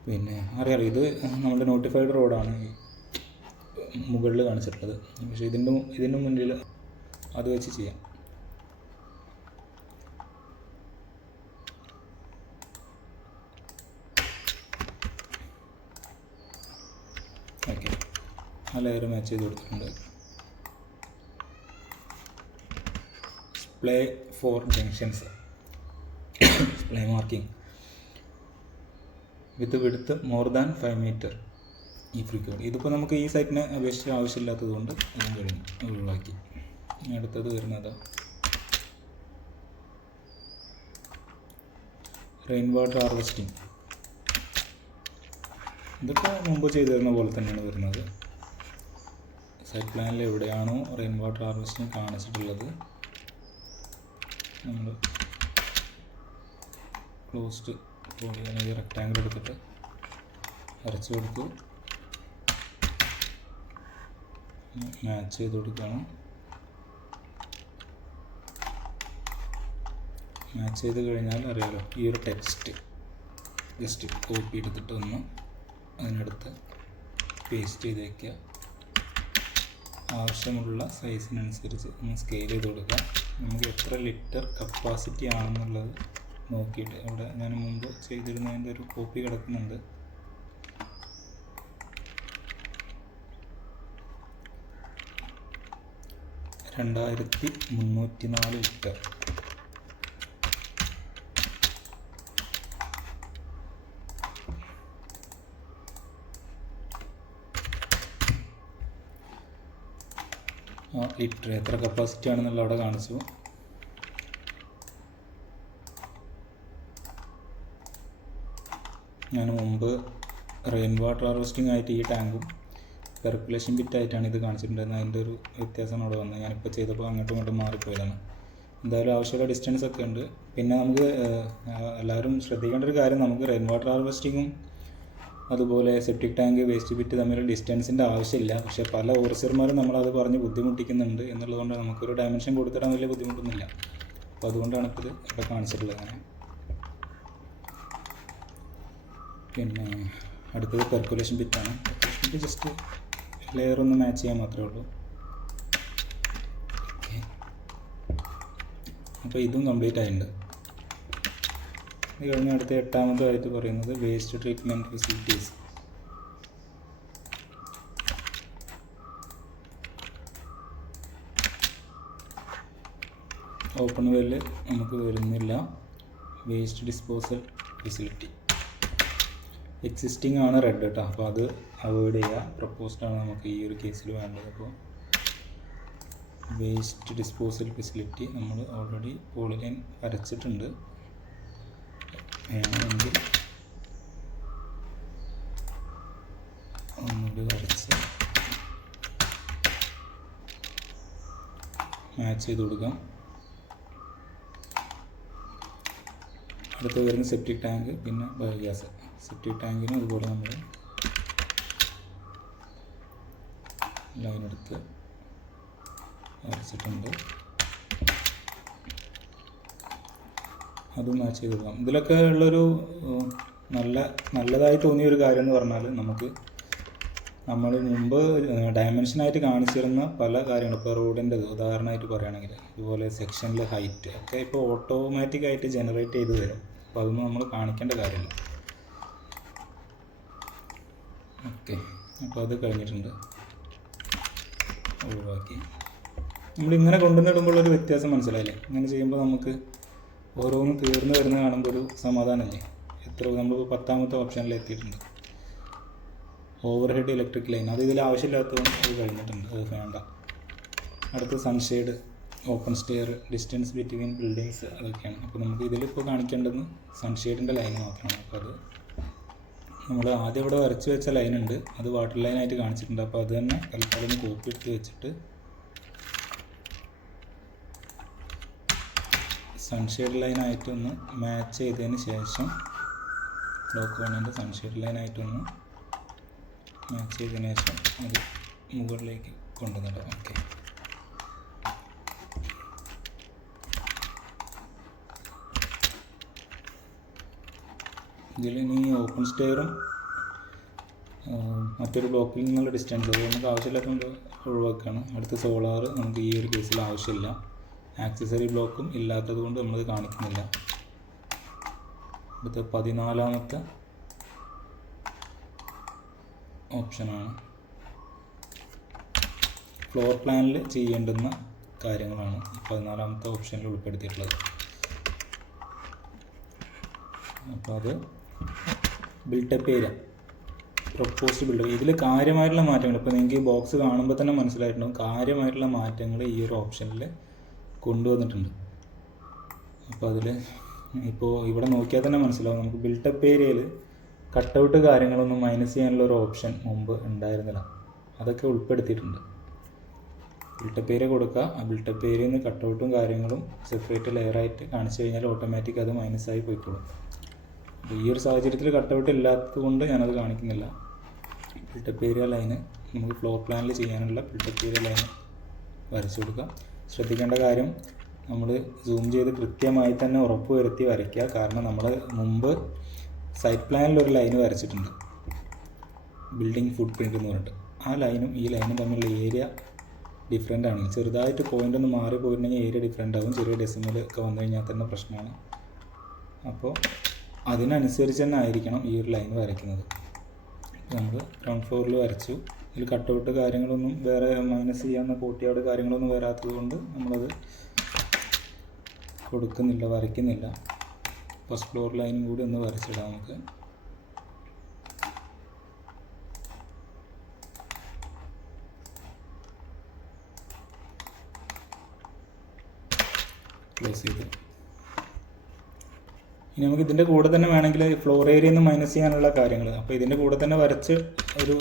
പിന്നെ അറിയാലോ ഇത് നമ്മുടെ നോട്ടിഫൈഡ് റോഡാണ് മുകളിൽ കാണിച്ചിട്ടുള്ളത്. പക്ഷേ ഇതിൻ്റെ മുന്നിൽ അത് വെച്ച് ചെയ്യാം. ഓക്കെ, ആ ലെയർ മാച്ച് ചെയ്ത് കൊടുത്തിട്ടുണ്ട്. Display for junctions, display marking with width more than 5 metre ഈ ഫ്രീക്വൻസി. ഇതിപ്പോൾ നമുക്ക് ഈ സൈറ്റിന് അപേക്ഷിച്ച് ആവശ്യമില്ലാത്തത് കൊണ്ട് അതും കഴിഞ്ഞു, ഒഴിവാക്കി. അടുത്തത് വരുന്നത് റെയിൻ വാട്ടർ ഹാർവെസ്റ്റിംഗ്. ഇതൊക്കെ മുമ്പ് ചെയ്തു തരുന്ന പോലെ തന്നെയാണ് വരുന്നത്. സൈറ്റ് പ്ലാനിൽ എവിടെയാണോ റെയിൻ വാട്ടർ ഹാർവെസ്റ്റിംഗ് കാണിച്ചിട്ടുള്ളത് നമ്മൾ ക്ലോസ്ഡ് പോളി അല്ലെങ്കിൽ റെക്റ്റാങ്കിൾ എടുത്തിട്ട് വരച്ച് കൊടുത്തു, മാച്ച് ചെയ്ത് കൊടുക്കുകയാണ്. മാച്ച് ചെയ്ത് കഴിഞ്ഞാൽ അറിയാലോ ഈ ഒരു ടെക്സ്റ്റ് ജസ്റ്റ് കോപ്പി എടുത്തിട്ട് ഒന്ന് അതിനടുത്ത് പേസ്റ്റ് ചെയ്ത് വയ്ക്കുക. ആവശ്യമുള്ള സൈസിനനുസരിച്ച് ഒന്ന് സ്കെയിൽ ചെയ്ത് കൊടുക്കുക. നമുക്ക് എത്ര ലിറ്റർ കപ്പാസിറ്റി ആണെന്നുള്ളത് നോക്കിയിട്ട് ഇവിടെ ഞാൻ മുമ്പ് ചെയ്തിരുന്നതിൻ്റെ ഒരു കോപ്പി കിടക്കുന്നുണ്ട്. $2304 ലിറ്റർ. ലിറ്റർ എത്ര കപ്പാസിറ്റി ആണെന്നുള്ള അവിടെ കാണിച്ചു. ഞാൻ മുമ്പ് റെയിൻ വാട്ടർ ഹാർവെസ്റ്റിംഗ് ആയിട്ട് ഈ ടാങ്കും പെർക്കുലേഷൻ ബിറ്റായിട്ടാണ് ഇത് കാണിച്ചിട്ടുണ്ടായിരുന്നത്. അതിൻ്റെ ഒരു വ്യത്യാസമാണ് അവിടെ വന്നത്. ഞാനിപ്പോൾ ചെയ്തപ്പോൾ അങ്ങോട്ടും ഇങ്ങോട്ടും മാറിപ്പോയതാണ്. എന്തായാലും ആവശ്യമുള്ള ഡിസ്റ്റൻസ് ഒക്കെ ഉണ്ട്. പിന്നെ നമുക്ക് എല്ലാവരും ശ്രദ്ധിക്കേണ്ട ഒരു കാര്യം, നമുക്ക് റെയിൻ വാട്ടർ ഹാർവെസ്റ്റിങ്ങും അതുപോലെ സെപ്റ്റിക് ടാങ്ക് വേസ്റ്റ് ബിറ്റ് തമ്മിലുള്ള ഡിസ്റ്റൻസിൻ്റെ ആവശ്യമില്ല. പക്ഷേ പല ഓഫീസർമാരും നമ്മളത് പറഞ്ഞ് ബുദ്ധിമുട്ടിക്കുന്നുണ്ട് എന്നുള്ളതുകൊണ്ട് നമുക്കൊരു ഡയമെൻഷൻ കൊടുത്തിടാൻ വലിയ ബുദ്ധിമുട്ടൊന്നുമില്ല. അപ്പോൾ അതുകൊണ്ടാണ് ഇപ്പോൾ ഇത് ഇവിടെ കാണിച്ചിട്ടുള്ളത് അങ്ങനെ. പിന്നെ അടുത്തത് പെർക്കുലേഷൻ ബിറ്റാണ്. പെർക്കുലേഷൻ ബിറ്റ് ജസ്റ്റ് ലെയർ ഒന്ന് മാച്ച് ചെയ്യാൻ മാത്രമേ ഉള്ളൂ. ഓക്കെ, അപ്പോൾ ഇതും കംപ്ലീറ്റ് ആയിട്ടുണ്ട്. ഇത് കഴിഞ്ഞ് അടുത്ത 8ാമതായിട്ട് പറയുന്നത് വേസ്റ്റ് ട്രീറ്റ്മെൻറ്റ് ഫെസിലിറ്റീസ്. ഓപ്പൺ വെല്ല് നമുക്ക് വരുന്നില്ല. വേസ്റ്റ് ഡിസ്പോസൽ ഫെസിലിറ്റി എക്സിസ്റ്റിംഗ് ആണ് റെഡ് കേട്ടോ, അപ്പോൾ അത് അവോയ്ഡ് ചെയ്യുക. പ്രപ്പോസ്ഡാണ് നമുക്ക് ഈ ഒരു കേസിൽ വേണ്ടത്. അപ്പോൾ വേസ്റ്റ് ഡിസ്പോസൽ ഫെസിലിറ്റി നമ്മൾ ഓൾറെഡി പോളിലൈൻ വരച്ചിട്ടുണ്ട്. വേണമെങ്കിൽ ഒന്നുകൂടി വരച്ച് മാച്ച് ചെയ്ത് കൊടുക്കാം. അടുത്ത് വരുന്ന സെപ്റ്റിക് ടാങ്ക്, പിന്നെ ബയോഗ്യാസ്. സെപ്റ്റിക് ടാങ്കിനും അതുപോലെ നമ്മൾ ലൈൻ എടുത്ത് വരച്ചിട്ടുണ്ട്. അത് മാച്ച് ചെയ്ത് കൊടുക്കാം. ഇതിലൊക്കെ ഉള്ളൊരു നല്ലതായി തോന്നിയൊരു കാര്യം എന്ന് പറഞ്ഞാൽ, നമ്മൾ മുമ്പ് ഡയമെൻഷനായിട്ട് കാണിച്ചിരുന്ന പല കാര്യങ്ങളും, ഇപ്പോൾ റോഡിൻ്റെ ഉദാഹരണമായിട്ട് പറയുകയാണെങ്കിൽ ഇതുപോലെ സെക്ഷനിൽ ഹൈറ്റ് ഒക്കെ ഇപ്പോൾ ഓട്ടോമാറ്റിക്കായിട്ട് ജനറേറ്റ് ചെയ്ത് വരും. അപ്പോൾ അതൊന്നും നമ്മൾ കാണിക്കേണ്ട കാര്യമില്ല. ഓക്കെ, അപ്പോൾ അത് കഴിഞ്ഞിട്ടുണ്ട്, ഒഴിവാക്കി. നമ്മളിങ്ങനെ കൊണ്ടുവന്നിടുമ്പോഴൊരു വ്യത്യാസം മനസ്സിലായില്ലേ? ഇങ്ങനെ ചെയ്യുമ്പോൾ നമുക്ക് ഓരോന്നും തീർന്നു വരുന്ന കാണുമ്പോൾ ഒരു സമാധാനമല്ലേ? നമ്മൾ 10ാമത്തെ ഓപ്ഷനിൽ എത്തിയിട്ടുണ്ട്. ഓവർ ഹെഡ് ഇലക്ട്രിക് ലൈൻ, അത് ഇതിൽ ആവശ്യമില്ലാത്തതുകൊണ്ട് അത് കഴിഞ്ഞിട്ടുണ്ട്, അത് വേണ്ട. അടുത്ത് sunshade, open stair, distance between buildings, അതൊക്കെയാണ്. അപ്പോൾ നമുക്ക് ഇതിലിപ്പോൾ കാണിക്കേണ്ടത് സൺഷെയ്ഡിൻ്റെ ലൈൻ മാത്രമാണ്. അപ്പോൾ അത് നമ്മൾ ആദ്യം ഇവിടെ വരച്ച് വെച്ച ലൈനുണ്ട്, അത് വാട്ടർ ലൈനായിട്ട് കാണിച്ചിട്ടുണ്ട്. അപ്പോൾ അത് തന്നെ തൽക്കാലം കോപ്പി എടുത്ത് വെച്ചിട്ട് സൺഷെയ്ഡ് ലൈനായിട്ടൊന്ന് മാച്ച് ചെയ്തതിന് ശേഷം ബ്ലോക്ക് 1ൻ്റെ സൺഷെയ്ഡ് ലൈനായിട്ടൊന്ന് മാച്ച് ചെയ്തതിന് ശേഷം അത് മുകളിലേക്ക് കൊണ്ടുവന്നിടാം. ഓക്കെ, ഇതിൽ ഇനി ഓപ്പൺ സ്റ്റെയറും മറ്റൊരു ബ്ലോക്കിൽ നിന്നുള്ള ഡിസ്റ്റൻസ് അത് നമുക്ക് ആവശ്യമില്ലാത്തതുകൊണ്ട് ഒഴിവാക്കുകയാണ്. അടുത്ത സോളാർ നമുക്ക് ഈ ഒരു കേസിൽ ആവശ്യമില്ല. ആക്സസറി ബ്ലോക്കും ഇല്ലാത്തത് കൊണ്ട് നമ്മളത് കാണിക്കുന്നില്ല. അടുത്ത 14ാമത്തെ ഓപ്ഷനാണ് ഫ്ലോർ പ്ലാനിൽ ചെയ്യേണ്ടുന്ന കാര്യങ്ങളാണ് 14ാമത്തെ ഓപ്ഷനിൽ ഉൾപ്പെടുത്തിയിട്ടുള്ളത്. അപ്പോൾ അത് ബിൽട്ടപ്പ് ഏരിയ, പ്രൊപ്പോസ്ഡ് ബിൽഡപ്പ്, ഇതിൽ കാര്യമായിട്ടുള്ള മാറ്റങ്ങൾ ഇപ്പോൾ നിങ്ങൾക്ക് ബോക്സ് കാണുമ്പോൾ തന്നെ മനസ്സിലായിട്ടുണ്ടാകും. കാര്യമായിട്ടുള്ള മാറ്റങ്ങൾ ഈ ഒരു ഓപ്ഷനിൽ കൊണ്ടുവന്നിട്ടുണ്ട്. അപ്പോൾ അതിൽ ഇപ്പോൾ ഇവിടെ നോക്കിയാൽ തന്നെ മനസ്സിലാവും. നമുക്ക് ബിൽട്ടപ്പ് ഏരിയയിൽ കട്ടൗട്ട് കാര്യങ്ങളൊന്നും മൈനസ് ചെയ്യാനുള്ള ഒരു ഓപ്ഷൻ മുമ്പ് ഉണ്ടായിരുന്നില്ല, അതൊക്കെ ഉൾപ്പെടുത്തിയിട്ടുണ്ട്. ബിൽട്ടപ്പ് ഏരിയ കൊടുക്കുക, ആ ബിൽട്ടപ്പ് ഏരിയയിൽ നിന്ന് കട്ടൗട്ടും കാര്യങ്ങളും സെപ്പറേറ്റ് ലെയറായിട്ട് കാണിച്ചു കഴിഞ്ഞാൽ ഓട്ടോമാറ്റിക് അത് മൈനസായി പോയിക്കോളും. അപ്പോൾ ഈ ഒരു സാഹചര്യത്തിൽ കട്ടൗട്ട് ഇല്ലാത്തത് കൊണ്ട് ഞാനത് കാണിക്കുന്നില്ല. ബിൽട്ടപ്പ് ഏരിയ ലൈന് നമുക്ക് ഫ്ലോർ പ്ലാനിൽ ചെയ്യാനുള്ള ബിൽട്ടപ്പ് ഏരിയ ലൈന് വരച്ചു കൊടുക്കുക. ശ്രദ്ധിക്കേണ്ട കാര്യം, നമ്മൾ സൂം ചെയ്ത് കൃത്യമായി തന്നെ ഉറപ്പ് വരുത്തി വരയ്ക്കുക. കാരണം നമ്മൾ മുമ്പ് സൈറ്റ് പ്ലാനിലൊരു ലൈന് വരച്ചിട്ടുണ്ട്, ബിൽഡിംഗ് ഫുട് പ്രിൻ്റ് എന്ന് പറഞ്ഞിട്ട്. ആ ലൈനും ഈ ലൈനും തമ്മിലുള്ള ഏരിയ ഡിഫറെൻ്റ് ആണ്. ചെറുതായിട്ട് പോയിൻ്റ് ഒന്ന് മാറിപ്പോയിട്ടുണ്ടെങ്കിൽ ഏരിയ ഡിഫറെൻ്റ് ആകും. ചെറിയ ഡെസിമൽ ഒക്കെ വന്നു കഴിഞ്ഞാൽ തന്നെ പ്രശ്നമാണ്. അപ്പോൾ അതിനനുസരിച്ച് തന്നെ ആയിരിക്കണം ഈ ഒരു ലൈൻ വരയ്ക്കുന്നത്. നമ്മൾ ഗ്രൗണ്ട് ഫ്ലോറിൽ വരച്ചു. ഇതിൽ കട്ടൗട്ട് കാര്യങ്ങളൊന്നും വേറെ മൈനസ് ചെയ്യാവുന്ന കോട്ടിയാട് കാര്യങ്ങളൊന്നും വരാത്തത് കൊണ്ട് നമ്മളത് കൊടുക്കുന്നില്ല, വരയ്ക്കുന്നില്ല. ഫസ്റ്റ് ഫ്ലോർ ലൈനും കൂടി ഒന്ന് വരച്ചിടാം നമുക്ക്. ക്ലോസ് ചെയ്ത് ഇനി നമുക്ക് ഇതിൻ്റെ കൂടെ തന്നെ വേണമെങ്കിൽ ഫ്ലോർ ഏരിയ ഒന്ന് മൈനസ് ചെയ്യാനുള്ള കാര്യങ്ങൾ, അപ്പോൾ ഇതിൻ്റെ കൂടെ തന്നെ വരച്ച് ഒരു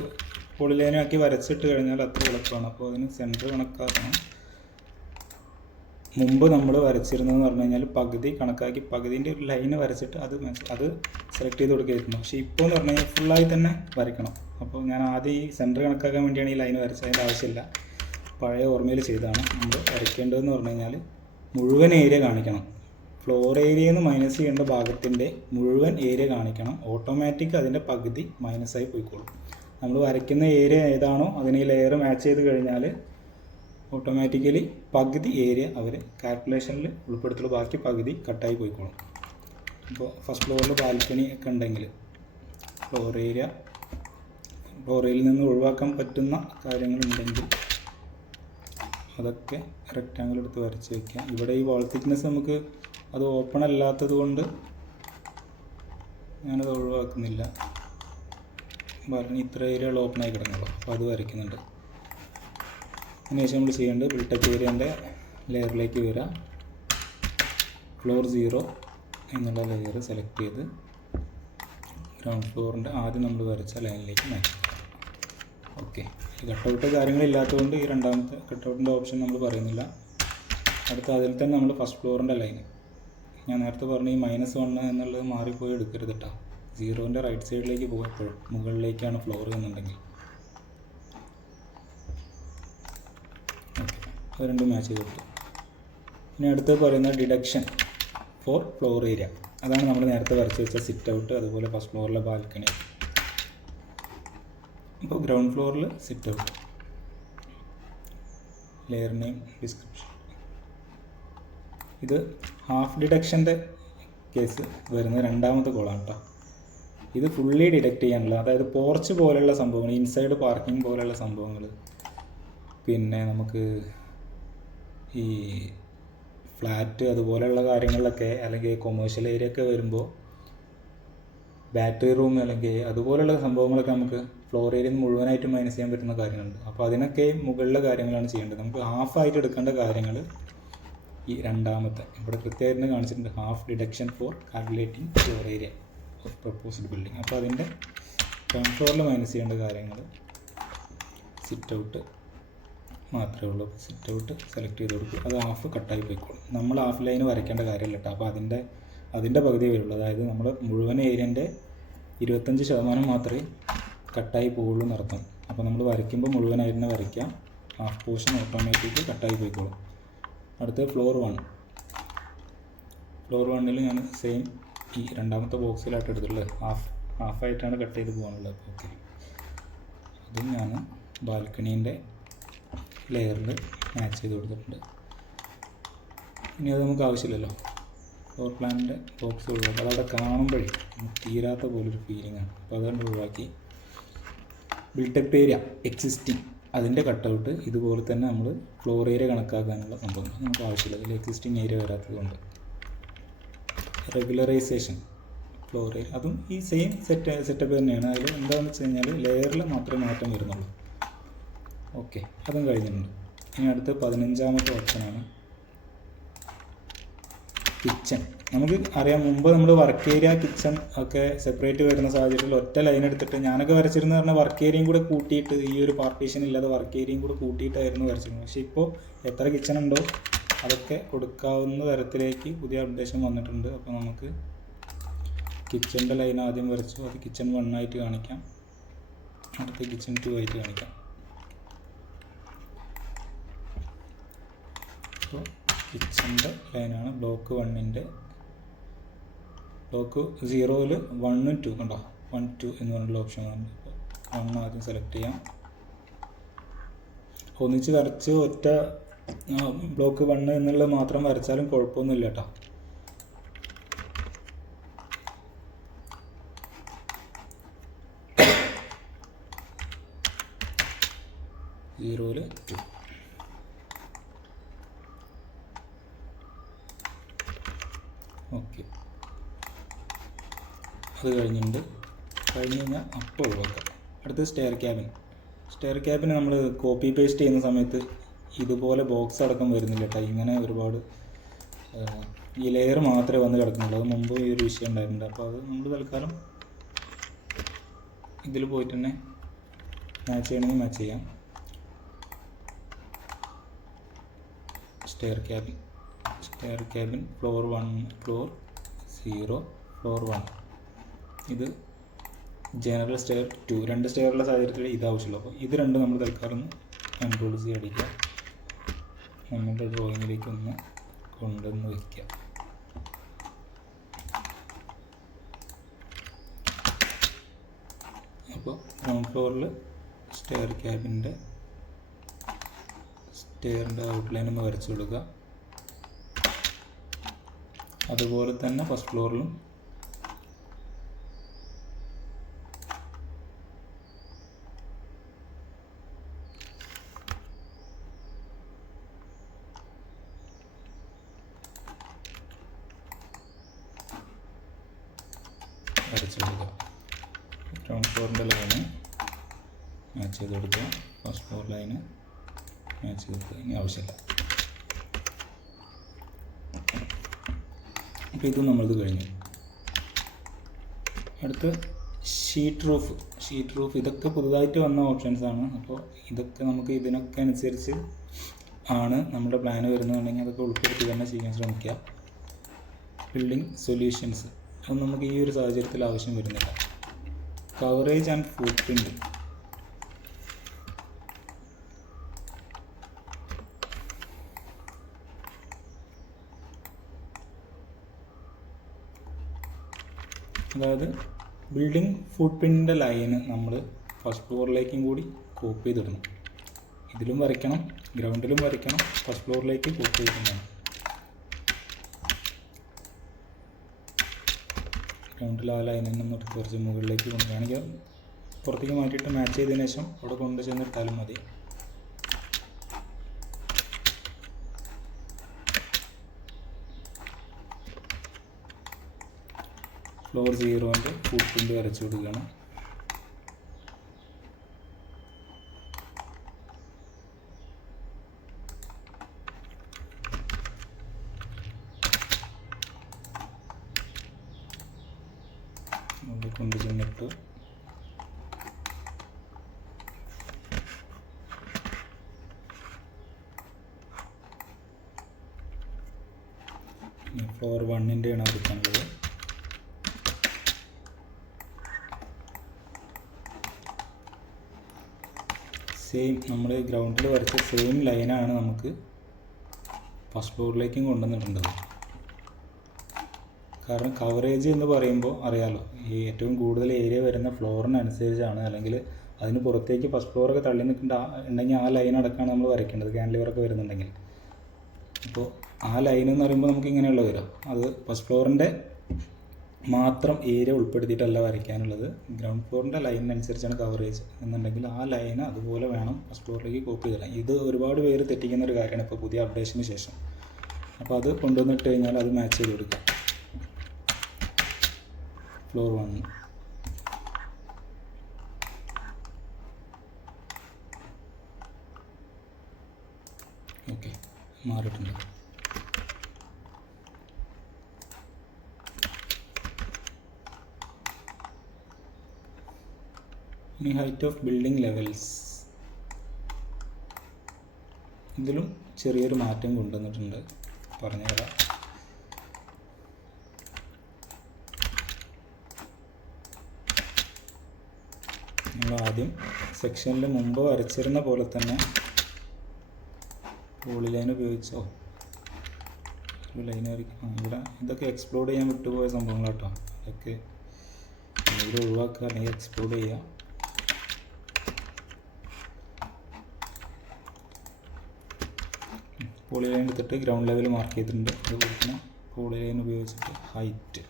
പൊളിലൈനാക്കി വരച്ചിട്ട് കഴിഞ്ഞാൽ അത്ര എളുപ്പമാണ്. അപ്പോൾ അതിന് സെൻറ്റർ കണക്കാക്കണം. മുമ്പ് നമ്മൾ വരച്ചിരുന്നതെന്ന് പറഞ്ഞു കഴിഞ്ഞാൽ പകുതി കണക്കാക്കി പകുതിൻ്റെ ഒരു ലൈന് വരച്ചിട്ട് അത് സെലക്ട് ചെയ്ത് കൊടുക്കുകയായിരുന്നു. പക്ഷേ ഇപ്പോൾ എന്ന് പറഞ്ഞു കഴിഞ്ഞാൽ ഫുള്ളായി തന്നെ വരയ്ക്കണം. അപ്പോൾ ഞാൻ ആദ്യം ഈ സെൻറ്റർ കണക്കാക്കാൻ വേണ്ടിയാണ് ഈ ലൈൻ വരച്ചത്. അതിൻ്റെ ആവശ്യമില്ല, പഴയ ഓർമ്മയിൽ ചെയ്താണ്. നമ്മൾ വരയ്ക്കേണ്ടതെന്ന് പറഞ്ഞു കഴിഞ്ഞാൽ മുഴുവൻ ഏരിയ കാണിക്കണം. ഫ്ലോർ ഏരിയയിൽ നിന്ന് മൈനസ് ചെയ്യേണ്ട ഭാഗത്തിൻ്റെ മുഴുവൻ ഏരിയ കാണിക്കണം. ഓട്ടോമാറ്റിക് അതിൻ്റെ പകുതി മൈനസായി പോയിക്കോളും. നമ്മൾ വരയ്ക്കുന്ന ഏരിയ ഏതാണോ അതിന് ഈ ലെയർ മാച്ച് ചെയ്ത് കഴിഞ്ഞാൽ ഓട്ടോമാറ്റിക്കലി പകുതി ഏരിയ അവർ കാൽക്കുലേഷനിൽ ഉൾപ്പെടുത്തുള്ളൂ, ബാക്കി പകുതി കട്ടായി പോയിക്കോളും. ഇപ്പോൾ ഫസ്റ്റ് ഫ്ലോറിൽ ബാൽക്കണി ഒക്കെ ഉണ്ടെങ്കിൽ ഫ്ലോർ ഏരിയയിൽ നിന്ന് ഒഴിവാക്കാൻ പറ്റുന്ന കാര്യങ്ങളുണ്ടെങ്കിൽ അതൊക്കെ റെക്റ്റാങ്കിൾ എടുത്ത് വരച്ച് വയ്ക്കാം. ഇവിടെ ഈ വാൾ തിക്നെസ് നമുക്ക് അത് ഓപ്പൺ അല്ലാത്തത് കൊണ്ട് ഞാനത് ഒഴിവാക്കുന്നില്ല. ബാൽക്കണി ഇത്ര ഏരിയകൾ ഓപ്പണായി കിടന്നുള്ളൂ, അപ്പോൾ അത് വരയ്ക്കുന്നുണ്ട്. അതിനുശേഷം നമ്മൾ ചെയ്യേണ്ടത് ബിൽട്ടപ്പ് ഏരിയൻ്റെ ലെയറിലേക്ക് വരാം. ഫ്ലോർ 0 എന്നുള്ള ലെയർ സെലക്ട് ചെയ്ത് ഗ്രൗണ്ട് ഫ്ലോറിൻ്റെ ആദ്യം നമ്മൾ വരച്ച ലൈനിലേക്ക് മാറ്റി. ഓക്കെ, കട്ടൗട്ട് കാര്യങ്ങളില്ലാത്തതുകൊണ്ട് ഈ രണ്ടാമത്തെ കട്ടൗട്ടിൻ്റെ ഓപ്ഷൻ നമ്മൾ പറയുന്നില്ല. അടുത്ത അതിൽ തന്നെ നമ്മൾ ഫസ്റ്റ് ഫ്ലോറിൻ്റെ ലൈൻ, ഞാൻ നേരത്തെ പറഞ്ഞ ഈ -1 എന്നുള്ളത് മാറിപ്പോയി എടുക്കരുത് കേട്ടോ. 0ൻ്റെ റൈറ്റ് സൈഡിലേക്ക് പോയപ്പോഴും മുകളിലേക്കാണ് ഫ്ലോർ എന്നുണ്ടെങ്കിൽ അത് രണ്ടും മാച്ച് ചെയ്ത് കൊടുത്തു. ഇനി അടുത്ത് പറയുന്നത് ഡിഡക്ഷൻ ഫോർ ഫ്ലോർ ഏരിയ. അതാണ് നമ്മൾ നേരത്തെ വരച്ച് വെച്ച സിറ്റ് ഔട്ട്, അതുപോലെ ഫസ്റ്റ് ഫ്ലോറിലെ ബാൽക്കണി. ഇപ്പോൾ ഗ്രൗണ്ട് ഫ്ലോറിൽ sit out, layer name, description. ഇത് ഹാഫ് ഡിഡക്ഷൻ്റെ കേസ് വരുന്ന രണ്ടാമത്തെ കോളാണ് കേട്ടോ. ഇത് ഫുള്ളി ഡിഡക്റ്റ് ചെയ്യാനുള്ള, അതായത് പോർച്ച് പോലെയുള്ള സംഭവങ്ങൾ, ഇൻസൈഡ് പാർക്കിംഗ് പോലെയുള്ള സംഭവങ്ങൾ, പിന്നെ നമുക്ക് ഈ ഫ്ലാറ്റ് അതുപോലെയുള്ള കാര്യങ്ങളിലൊക്കെ, അല്ലെങ്കിൽ കൊമേഴ്ഷ്യൽ ഏരിയ ഒക്കെ വരുമ്പോൾ ബാറ്ററി റൂം അല്ലെങ്കിൽ അതുപോലെയുള്ള സംഭവങ്ങളൊക്കെ നമുക്ക് ഫ്ലോർ ഏരിയയിൽ നിന്ന് മുഴുവനായിട്ട് മൈനസ് ചെയ്യാൻ പറ്റുന്ന കാര്യങ്ങളുണ്ട്. അപ്പോൾ അതിനൊക്കെ മുകളിലെ കാര്യങ്ങളാണ് ചെയ്യേണ്ടത്. നമുക്ക് ഹാഫായിട്ട് എടുക്കേണ്ട കാര്യങ്ങൾ ഈ രണ്ടാമത്തെ ഇവിടെ കൃത്യമായിട്ട് കാണിച്ചിട്ടുണ്ട്, half deduction four calculating floor area of proposed building. അപ്പോൾ അതിൻ്റെ ഗ്രൗണ്ട് ഫ്ലോറിൽ മൈനസ് ചെയ്യേണ്ട കാര്യങ്ങൾ സിറ്റ് ഔട്ട് മാത്രമേ ഉള്ളൂ. അപ്പോൾ സിറ്റ് ഔട്ട് സെലക്ട് ചെയ്ത് കൊടുക്കും, അത് ഹാഫ് കട്ടായി പോയിക്കോളും. നമ്മൾ ഹാഫ് ലൈന് വരയ്ക്കേണ്ട കാര്യമില്ല കേട്ടോ. അപ്പോൾ അതിൻ്റെ പകുതിയേ വരുള്ളൂ. അതായത് നമ്മൾ മുഴുവൻ ഏരിയൻ്റെ 25% മാത്രമേ കട്ടായി പോവുള്ളൂ എന്നർത്ഥം. അപ്പോൾ നമ്മൾ വരയ്ക്കുമ്പോൾ മുഴുവനായി തന്നെ വരയ്ക്കാം, ഹാഫ് പോർഷൻ ഓട്ടോമാറ്റിക് കട്ടായി പോയിക്കോളും. അടുത്ത ഫ്ലോർ 1. ഫ്ലോർ 1ൽ ഞാൻ സെയിം ഈ രണ്ടാമത്തെ ബോക്സിലായിട്ട് എടുത്തിട്ടുള്ളത്, ഹാഫായിട്ടാണ് കട്ട് ചെയ്ത് പോകാനുള്ളത്. ഓക്കെ, അതും ഞാൻ ബാൽക്കണീൻ്റെ ലെയറിൽ മാച്ച് ചെയ്ത് കൊടുത്തിട്ടുണ്ട്. ഇനി അത് നമുക്ക് ആവശ്യമില്ലല്ലോ, ഫ്ലോർ പ്ലാനിൻ്റെ ബോക്സ് ഒഴിവാക്കി. അതവിടെ കാണുമ്പോഴേ തീരാത്ത പോലൊരു ഫീലിംഗാണ്. അപ്പോൾ അതുകൊണ്ട് ഒഴിവാക്കി. ബിൽട്ടപ്പ് ഏരിയ എക്സിസ്റ്റിംഗ്, അതിൻ്റെ കട്ടൗട്ട് ഇതുപോലെ തന്നെ നമ്മൾ ഫ്ലോർ ഏരിയ കണക്കാക്കാനുള്ള സംഭവം നമുക്ക് ആവശ്യമില്ല, അതിൽ എക്സിസ്റ്റിംഗ് ഏരിയ വരാത്തത് കൊണ്ട്. റെഗുലറൈസേഷൻ ഫ്ലോർ ഏരിയ, അതും ഈ സെയിം സെറ്റപ്പ് തന്നെയാണ്. അതിൽ എന്താണെന്ന് വെച്ച് കഴിഞ്ഞാൽ ലെയറിൽ മാത്രമേ മാറ്റം വരുന്നുള്ളൂ. ഓക്കെ, അതും കഴിഞ്ഞിട്ടുണ്ട്. ഇനി അടുത്ത് 15ാമത്തെ ഓപ്ഷനാണ് കിച്ചൺ. നമുക്ക് അറിയാം, മുമ്പ് നമ്മൾ വർക്ക് ഏരിയ കിച്ചൺ ഒക്കെ സെപ്പറേറ്റ് വരുന്ന സാഹചര്യത്തിൽ ഒറ്റ ലൈൻ എടുത്തിട്ട്, ഞാനൊക്കെ വരച്ചിരുന്ന പറഞ്ഞാൽ വർക്ക് ഏരിയയും കൂടെ കൂട്ടിയിട്ട്, ഈ ഒരു പാർട്ടീഷൻ ഇല്ലാതെ വർക്ക് ഏരിയയും കൂടെ കൂട്ടിയിട്ടായിരുന്നു വരച്ചിരുന്നത്. പക്ഷേ ഇപ്പോൾ എത്ര കിച്ചൺ ഉണ്ടോ അതൊക്കെ കൊടുക്കാവുന്ന തരത്തിലേക്ക് പുതിയ അപ്ഡേഷൻ വന്നിട്ടുണ്ട്. അപ്പോൾ നമുക്ക് കിച്ചൻ്റെ ലൈൻ ആദ്യം വരച്ചു, അത് കിച്ചൺ 1 ആയിട്ട് കാണിക്കാം, അടുത്ത് കിച്ചൺ 2 ആയിട്ട് കാണിക്കാം. അപ്പോൾ കിച്ചൻ്റെ ലൈനാണ് ബ്ലോക്ക് 1ൻ്റെ, ബ്ലോക്ക് 0ൽ 1ഉം 2 കണ്ടോ, 1, 2 എന്ന് പറഞ്ഞുള്ള ഓപ്ഷനാണ്. 1 ആദ്യം സെലക്ട് ചെയ്യാം. ഒന്നിച്ച് വരച്ച് ഒറ്റ ബ്ലോക്ക് 1 എന്നുള്ളത് മാത്രം വരച്ചാലും കുഴപ്പമൊന്നുമില്ല കേട്ടോ. സീറോയിൽ 2. ഓക്കെ, അത് കഴിഞ്ഞിട്ടുണ്ട്. കഴിഞ്ഞ് കഴിഞ്ഞാൽ അപ്പോൾ ഒഴിവാക്കാം. അടുത്ത് സ്റ്റെയർ ക്യാബിൻ. സ്റ്റെയർ ക്യാബിന് നമ്മൾ കോപ്പി പേസ്റ്റ് ചെയ്യുന്ന സമയത്ത് ഇതുപോലെ ബോക്സ് അടക്കം വരുന്നില്ല കേട്ടോ. ഇങ്ങനെ ഒരുപാട് ഈ ലെയർ മാത്രമേ വന്ന് കിടക്കുന്നുള്ളൂ. അത് മുമ്പ് ഈ ഒരു വിഷയം ഉണ്ടായിട്ടുണ്ട്. അപ്പോൾ അത് നമ്മൾ തൽക്കാലം ഇതിൽ പോയിട്ട് തന്നെ മാച്ച് ചെയ്യണമെങ്കിൽ മാച്ച് ചെയ്യാം. Stair cabin floor 1, floor 0, floor 1. ഇത് ജനറൽ സ്റ്റെയർ 2, 2 സ്റ്റെയറുള്ള സാഹചര്യത്തിൽ ഇത് ആവശ്യമുള്ളൂ. അപ്പോൾ ഇത് രണ്ടും നമ്മൾ തൽക്കാലം കൺട്രോൾ C അടിക്കുക, നമ്മുടെ ഡ്രോയിങ്ങിലേക്ക് ഒന്ന് കൊണ്ടുവന്ന് വയ്ക്കുക. അപ്പോൾ ഗ്രൗണ്ട് ഫ്ലോറിൽ സ്റ്റെയറിൻ്റെ ഔട്ട്ലൈൻ ഒന്ന് വരച്ചു കൊടുക്കുക. അതുപോലെ തന്നെ ഫസ്റ്റ് ഫ്ലോറിലും വരച്ചു കൊടുക്കുക. ഗ്രൗണ്ട് ഫ്ലോറിൻ്റെ ലൈന് മാച്ച് ചെയ്ത് കൊടുക്കുക, ഫസ്റ്റ് ഫ്ലോർ ലൈന് മാച്ച് ചെയ്ത് കൊടുക്കുക. ഇനി ആവശ്യമില്ല. അപ്പോൾ ഇതും നമ്മളത് കഴിഞ്ഞു. അടുത്ത് ഷീറ്റ് റൂഫ്. ഇതൊക്കെ പുതുതായിട്ട് വന്ന ഓപ്ഷൻസാണ്. അപ്പോൾ ഇതൊക്കെ നമുക്ക് ഇതിനൊക്കെ അനുസരിച്ച് ആണ് നമ്മുടെ പ്ലാൻ വരുന്നതുണ്ടെങ്കിൽ അതൊക്കെ ഉൾപ്പെടുത്തി തന്നെ ചെയ്യാൻ ശ്രമിക്കുക. ബിൽഡിംഗ് സൊല്യൂഷൻസ്, അത് നമുക്ക് ഈ ഒരു സാഹചര്യത്തിൽ ആവശ്യം വരുന്നില്ല. കവറേജ് ആൻഡ് ഫുട് പ്രിൻറ്റ്. അതായത് ബിൽഡിംഗ് ഫുട് പ്രിൻറ്റിൻ്റെ ലൈന് നമ്മൾ ഫസ്റ്റ് ഫ്ലോറിലേക്കും കൂടി കോപ്പി ചെയ്തിടണം. ഇതിലും വരയ്ക്കണം, ഗ്രൗണ്ടിലും വരയ്ക്കണം, ഫസ്റ്റ് ഫ്ലോറിലേക്ക് കോപ്പി ചെയ്തിടണം. ഗ്രൗണ്ടിൽ ആ ലൈനിൽ നിന്ന് കുറച്ച് മുകളിലേക്ക് കൊണ്ടുവരികയാണെങ്കിൽ പുറത്തേക്ക് മാറ്റിയിട്ട് മാച്ച് ചെയ്തതിന് ശേഷം അവിടെ കൊണ്ടു ചെന്നിട്ടാലും മതി. ഫ്ലോർ 0ൻ്റെ ഫുട് പ്രിൻറ്റ് വരച്ചു കൊടുക്കുകയാണ്. അവിടെ കൊണ്ടു ചെന്നിട്ട് ഫ്ലോർ 1ൻ്റെയാണ് വരയ്ക്കാനുള്ളത്. സെയിം നമ്മൾ ഗ്രൗണ്ടിൽ വരച്ച സെയിം ലൈനാണ് നമുക്ക് ഫസ്റ്റ് ഫ്ലോറിലേക്കും കൊണ്ടുവന്നിട്ടുണ്ടത്. കാരണം കവറേജ് എന്ന് പറയുമ്പോൾ അറിയാലോ, ഈ ഏറ്റവും കൂടുതൽ ഏരിയ വരുന്ന ഫ്ലോറിനനുസരിച്ചാണ്, അല്ലെങ്കിൽ അതിന് പുറത്തേക്ക് ഫസ്റ്റ് ഫ്ലോറൊക്കെ തള്ളി നിൽക്കേണ്ട ആ ലൈൻ അടക്കമാണ് നമ്മൾ വരയ്ക്കേണ്ടത്, ക്യാൻഡിലിവറൊക്കെ വരുന്നുണ്ടെങ്കിൽ. അപ്പോൾ ആ ലൈൻ എന്ന് പറയുമ്പോൾ നമുക്ക് ഇങ്ങനെയുള്ള വരും, അത് ഫസ്റ്റ് ഫ്ലോറിൻ്റെ മാത്രം ഏരിയ ഉൾപ്പെടുത്തിയിട്ടല്ല വരയ്ക്കാനുള്ളത്. ഗ്രൗണ്ട് ഫ്ലോറിൻ്റെ ലൈനിനനുസരിച്ചാണ് കവറേജ് എന്നുണ്ടെങ്കിൽ ആ ലൈൻ അതുപോലെ വേണം ഫസ്റ്റ് ഫ്ലോറിലേക്ക് കോപ്പി ചെയ്തിടാൻ. ഇത് ഒരുപാട് പേര് തെറ്റിക്കുന്ന ഒരു കാര്യമാണ് ഇപ്പോൾ പുതിയ അപ്ഡേഷന് ശേഷം. അപ്പോൾ അത് കൊണ്ടുവന്നിട്ട് കഴിഞ്ഞാൽ അത് മാച്ച് ചെയ്ത് കൊടുക്കാം. ഫ്ലോർ 1 ഓക്കെ മാറിയിട്ടുണ്ട്. ഇനി ഹൈറ്റ് ഓഫ് ബിൽഡിംഗ് ലെവൽസ്, ഇതിലും ചെറിയൊരു മാറ്റം കൊണ്ടുവന്നിട്ടുണ്ട്, പറഞ്ഞുതരാം. നമ്മൾ ആദ്യം സെക്ഷനിൽ മുമ്പ് വരച്ചിരുന്ന പോലെ തന്നെ പോളി ലൈൻ ഉപയോഗിച്ചോ ഒരു ലൈൻ വരയ്ക്കും. ഇവിടെ ഇതൊക്കെ എക്സ്പ്ലോഡ് ചെയ്യാൻ വിട്ടുപോയ സംഭവങ്ങളാട്ടോ, ഇതൊക്കെ ഇത് ഒഴിവാക്കുക അല്ലെങ്കിൽ എക്സ്പ്ലോഡ് ചെയ്യുക. പോളി ലൈൻ എടുത്തിട്ട് ഗ്രൗണ്ട് ലെവൽ മാർക്ക് ചെയ്തിട്ടുണ്ട്. അതുപോലെ തന്നെ പോളി ലൈൻ ഉപയോഗിച്ചിട്ട് ഹൈറ്റ്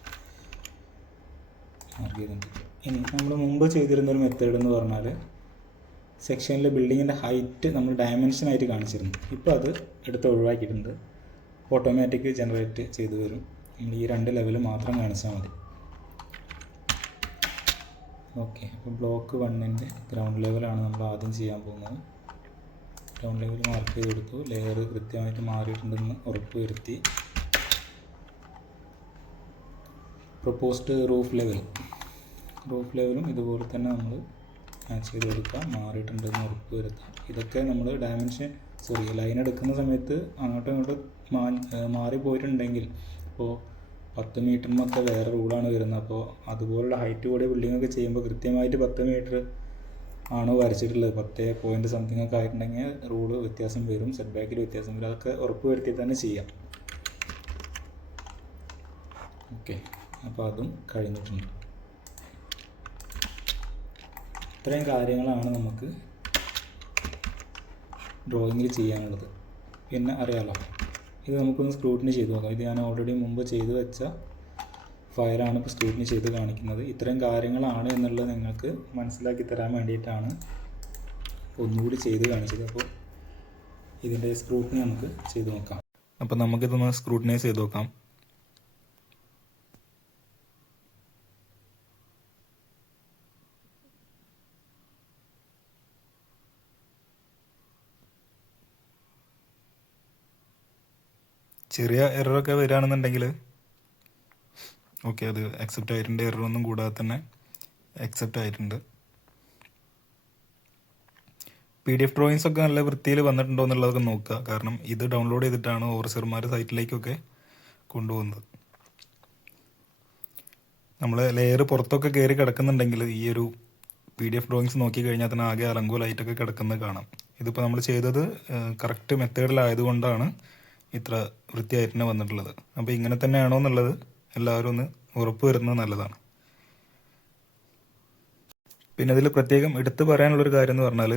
മാർക്ക് ചെയ്തിട്ടുണ്ട്. ഇനി നമ്മൾ മുമ്പ് ചെയ്തിരുന്നൊരു മെത്തേഡ് എന്ന് പറഞ്ഞാൽ സെക്ഷനിലെ ബിൽഡിങ്ങിൻ്റെ ഹൈറ്റ് നമ്മൾ ഡയമെൻഷനായിട്ട് കാണിച്ചിരുന്നു. ഇപ്പോൾ അത് എടുത്ത് ഒഴിവാക്കിയിട്ടുണ്ട്. ഓട്ടോമാറ്റിക് ജനറേറ്റ് ചെയ്തു വരും. നമ്മൾ ഈ 2 ലെവൽ മാത്രം കാണിച്ചാൽ മതി. ഓക്കെ, അപ്പോൾ ബ്ലോക്ക് 1ൻ്റെ ഗ്രൗണ്ട് ലെവലാണ് നമ്മൾ ആദ്യം ചെയ്യാൻ പോകുന്നത്. ഗ്രൗണ്ട് ലെവൽ മാർക്ക് ചെയ്ത് കൊടുത്തു. ലെയർ കൃത്യമായിട്ട് മാറിയിട്ടുണ്ടെന്ന് ഉറപ്പ് വരുത്തി. പ്രൊപ്പോസ്ഡ് റൂഫ് ലെവലും ഇതുപോലെ തന്നെ നമ്മൾ മാച്ച് ചെയ്ത് കൊടുക്കുക. മാറിയിട്ടുണ്ടെന്ന് ഉറപ്പ് വരുത്താം. ഇതൊക്കെ നമ്മൾ ലൈൻ എടുക്കുന്ന സമയത്ത് അങ്ങോട്ടും ഇങ്ങോട്ടും മാറിപ്പോയിട്ടുണ്ടെങ്കിൽ, ഇപ്പോൾ 10 മീറ്ററിനൊക്കെ വേറെ റൂളാണ് വരുന്നത്. അപ്പോൾ അതുപോലുള്ള ഹൈറ്റ് കൂടിയ ബിൽഡിങ്ങൊക്കെ ചെയ്യുമ്പോൾ കൃത്യമായിട്ട് 10 മീറ്റർ ആണോ വരച്ചിട്ടുള്ളത്, 10 പോയിൻറ്റ് സംതിങ് ഒക്കെ ആയിട്ടുണ്ടെങ്കിൽ റൂള് വ്യത്യാസം വരും, സെറ്റ് ബാക്കിൽ വ്യത്യാസം വരും. അതൊക്കെ ഉറപ്പ് വരുത്തി തന്നെ ചെയ്യാം. ഓക്കെ, അപ്പോൾ അതും കഴിഞ്ഞിട്ടുണ്ട്. ഇത്രയും കാര്യങ്ങളാണ് നമുക്ക് ഡ്രോയിങ്ങിൽ ചെയ്യാനുള്ളത്. പിന്നെ അറിയാലോ, ഇത് നമുക്കൊന്ന് സ്ക്രൂട്ടിനി ചെയ്ത് നോക്കാം. ഇത് ഞാൻ ഓൾറെഡി മുമ്പ് ചെയ്ത് വെച്ച ഫയലാണ് ഇപ്പോൾ സ്ക്രൂട്ടിനി ചെയ്ത് കാണിക്കുന്നത്. ഇത്രയും കാര്യങ്ങളാണ് എന്നുള്ളത് നിങ്ങൾക്ക് മനസ്സിലാക്കി തരാൻ വേണ്ടിയിട്ടാണ് ഒന്നുകൂടി ചെയ്ത് കാണിച്ചത്. അപ്പോൾ ഇതിൻ്റെ സ്ക്രൂട്ടിനി നമുക്ക് ചെയ്ത് നോക്കാം. അപ്പോൾ നമുക്കിതൊന്ന് സ്ക്രൂട്ടിനൈസ് ചെയ്ത് നോക്കാം. ചെറിയ എററൊക്കെ വരികയാണെന്നുണ്ടെങ്കിൽ ഓക്കെ, അത് അക്സെപ്റ്റ് ആയിട്ടുണ്ട്. എററൊന്നും കൂടാതെ തന്നെ അക്സെപ്റ്റ് ആയിട്ടുണ്ട്. PDF ഡ്രോയിങ്സ് ഒക്കെ നല്ല വൃത്തിയിൽ വന്നിട്ടുണ്ടോ എന്നുള്ളതൊക്കെ നോക്കുക. കാരണം ഇത് ഡൗൺലോഡ് ചെയ്തിട്ടാണ് ഓവർസിയർമാർ സൈറ്റിലേക്കൊക്കെ കൊണ്ടുപോകുന്നത്. നമ്മൾ ലെയർ പുറത്തൊക്കെ കയറി കിടക്കുന്നുണ്ടെങ്കിൽ ഈ ഒരു PDF ഡ്രോയിങ്സ് നോക്കി കഴിഞ്ഞാൽ തന്നെ ആകെ അലങ്കോലായിട്ടൊക്കെ കിടക്കുന്നത് കാണാം. ഇതിപ്പോൾ നമ്മൾ ചെയ്തത് കറക്റ്റ് മെത്തേഡിലായതുകൊണ്ടാണ് ഇത്ര വൃത്തിയായിട്ട് തന്നെ വന്നിട്ടുള്ളത്. അപ്പോൾ ഇങ്ങനെ തന്നെയാണോ എന്നുള്ളത് എല്ലാവരും ഒന്ന് ഉറപ്പ് വരുന്നത് നല്ലതാണ്. പിന്നെ ഇതിൽ പ്രത്യേകം എടുത്തു പറയാനുള്ളൊരു കാര്യം എന്ന് പറഞ്ഞാൽ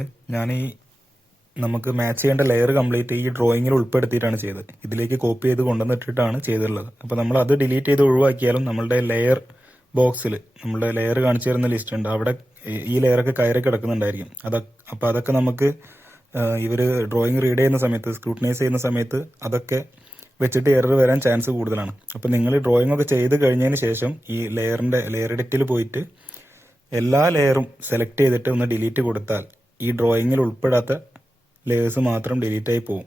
നമുക്ക് മാച്ച് ചെയ്യേണ്ട ലെയർ കംപ്ലീറ്റ് ഈ ഡ്രോയിങ്ങിൽ ഉൾപ്പെടുത്തിയിട്ടാണ് ചെയ്തത്. ഇതിലേക്ക് കോപ്പി ചെയ്ത് കൊണ്ടുവന്നിട്ടിട്ടാണ് ചെയ്തിട്ടുള്ളത്. അപ്പോൾ നമ്മൾ അത് ഡിലീറ്റ് ചെയ്ത് ഒഴിവാക്കിയാലും നമ്മളുടെ ലെയർ ബോക്സിൽ നമ്മളുടെ ലെയർ കാണിച്ചു തരുന്ന ലിസ്റ്റ് ഉണ്ട്, അവിടെ ഈ ലെയറൊക്കെ കയറി കിടക്കുന്നുണ്ടായിരിക്കും. അപ്പോൾ അതൊക്കെ നമുക്ക് ഇവർ ഡ്രോയിങ് റീഡ് ചെയ്യുന്ന സമയത്ത്, സ്ക്രൂട്ടനൈസ് ചെയ്യുന്ന സമയത്ത് അതൊക്കെ വെച്ചിട്ട് എറർ വരാൻ ചാൻസ് കൂടുതലാണ്. അപ്പോൾ നിങ്ങൾ ഡ്രോയിങ് ഒക്കെ ചെയ്ത് കഴിഞ്ഞതിന് ശേഷം ഈ ലെയർ എഡിറ്റിൽ പോയിട്ട് എല്ലാ ലെയറും സെലക്ട് ചെയ്തിട്ട് ഒന്ന് ഡിലീറ്റ് കൊടുത്താൽ ഈ ഡ്രോയിങ്ങിൽ ഉൾപ്പെടാത്ത ലെയേഴ്സ് മാത്രം ഡിലീറ്റ് ആയി പോകും.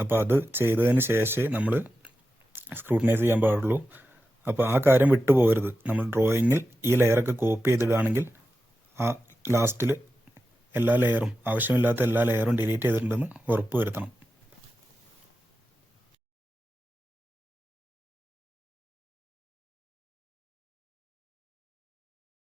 അപ്പോൾ അത് ചെയ്തതിന് ശേഷമേ നമ്മൾ സ്ക്രൂട്ടനൈസ് ചെയ്യാൻ പാടുള്ളൂ. അപ്പോൾ ആ കാര്യം വിട്ടുപോകരുത്. നമ്മൾ ഡ്രോയിങ്ങിൽ ഈ ലെയറൊക്കെ കോപ്പി ചെയ്തിടുകയാണെങ്കിൽ ആ ലാസ്റ്റിൽ എല്ലാ ലെയറും, ആവശ്യമില്ലാത്ത എല്ലാ ലെയറും ഡിലീറ്റ് ചെയ്തിട്ടുണ്ടെന്ന് ഉറപ്പ് വരുത്തണം.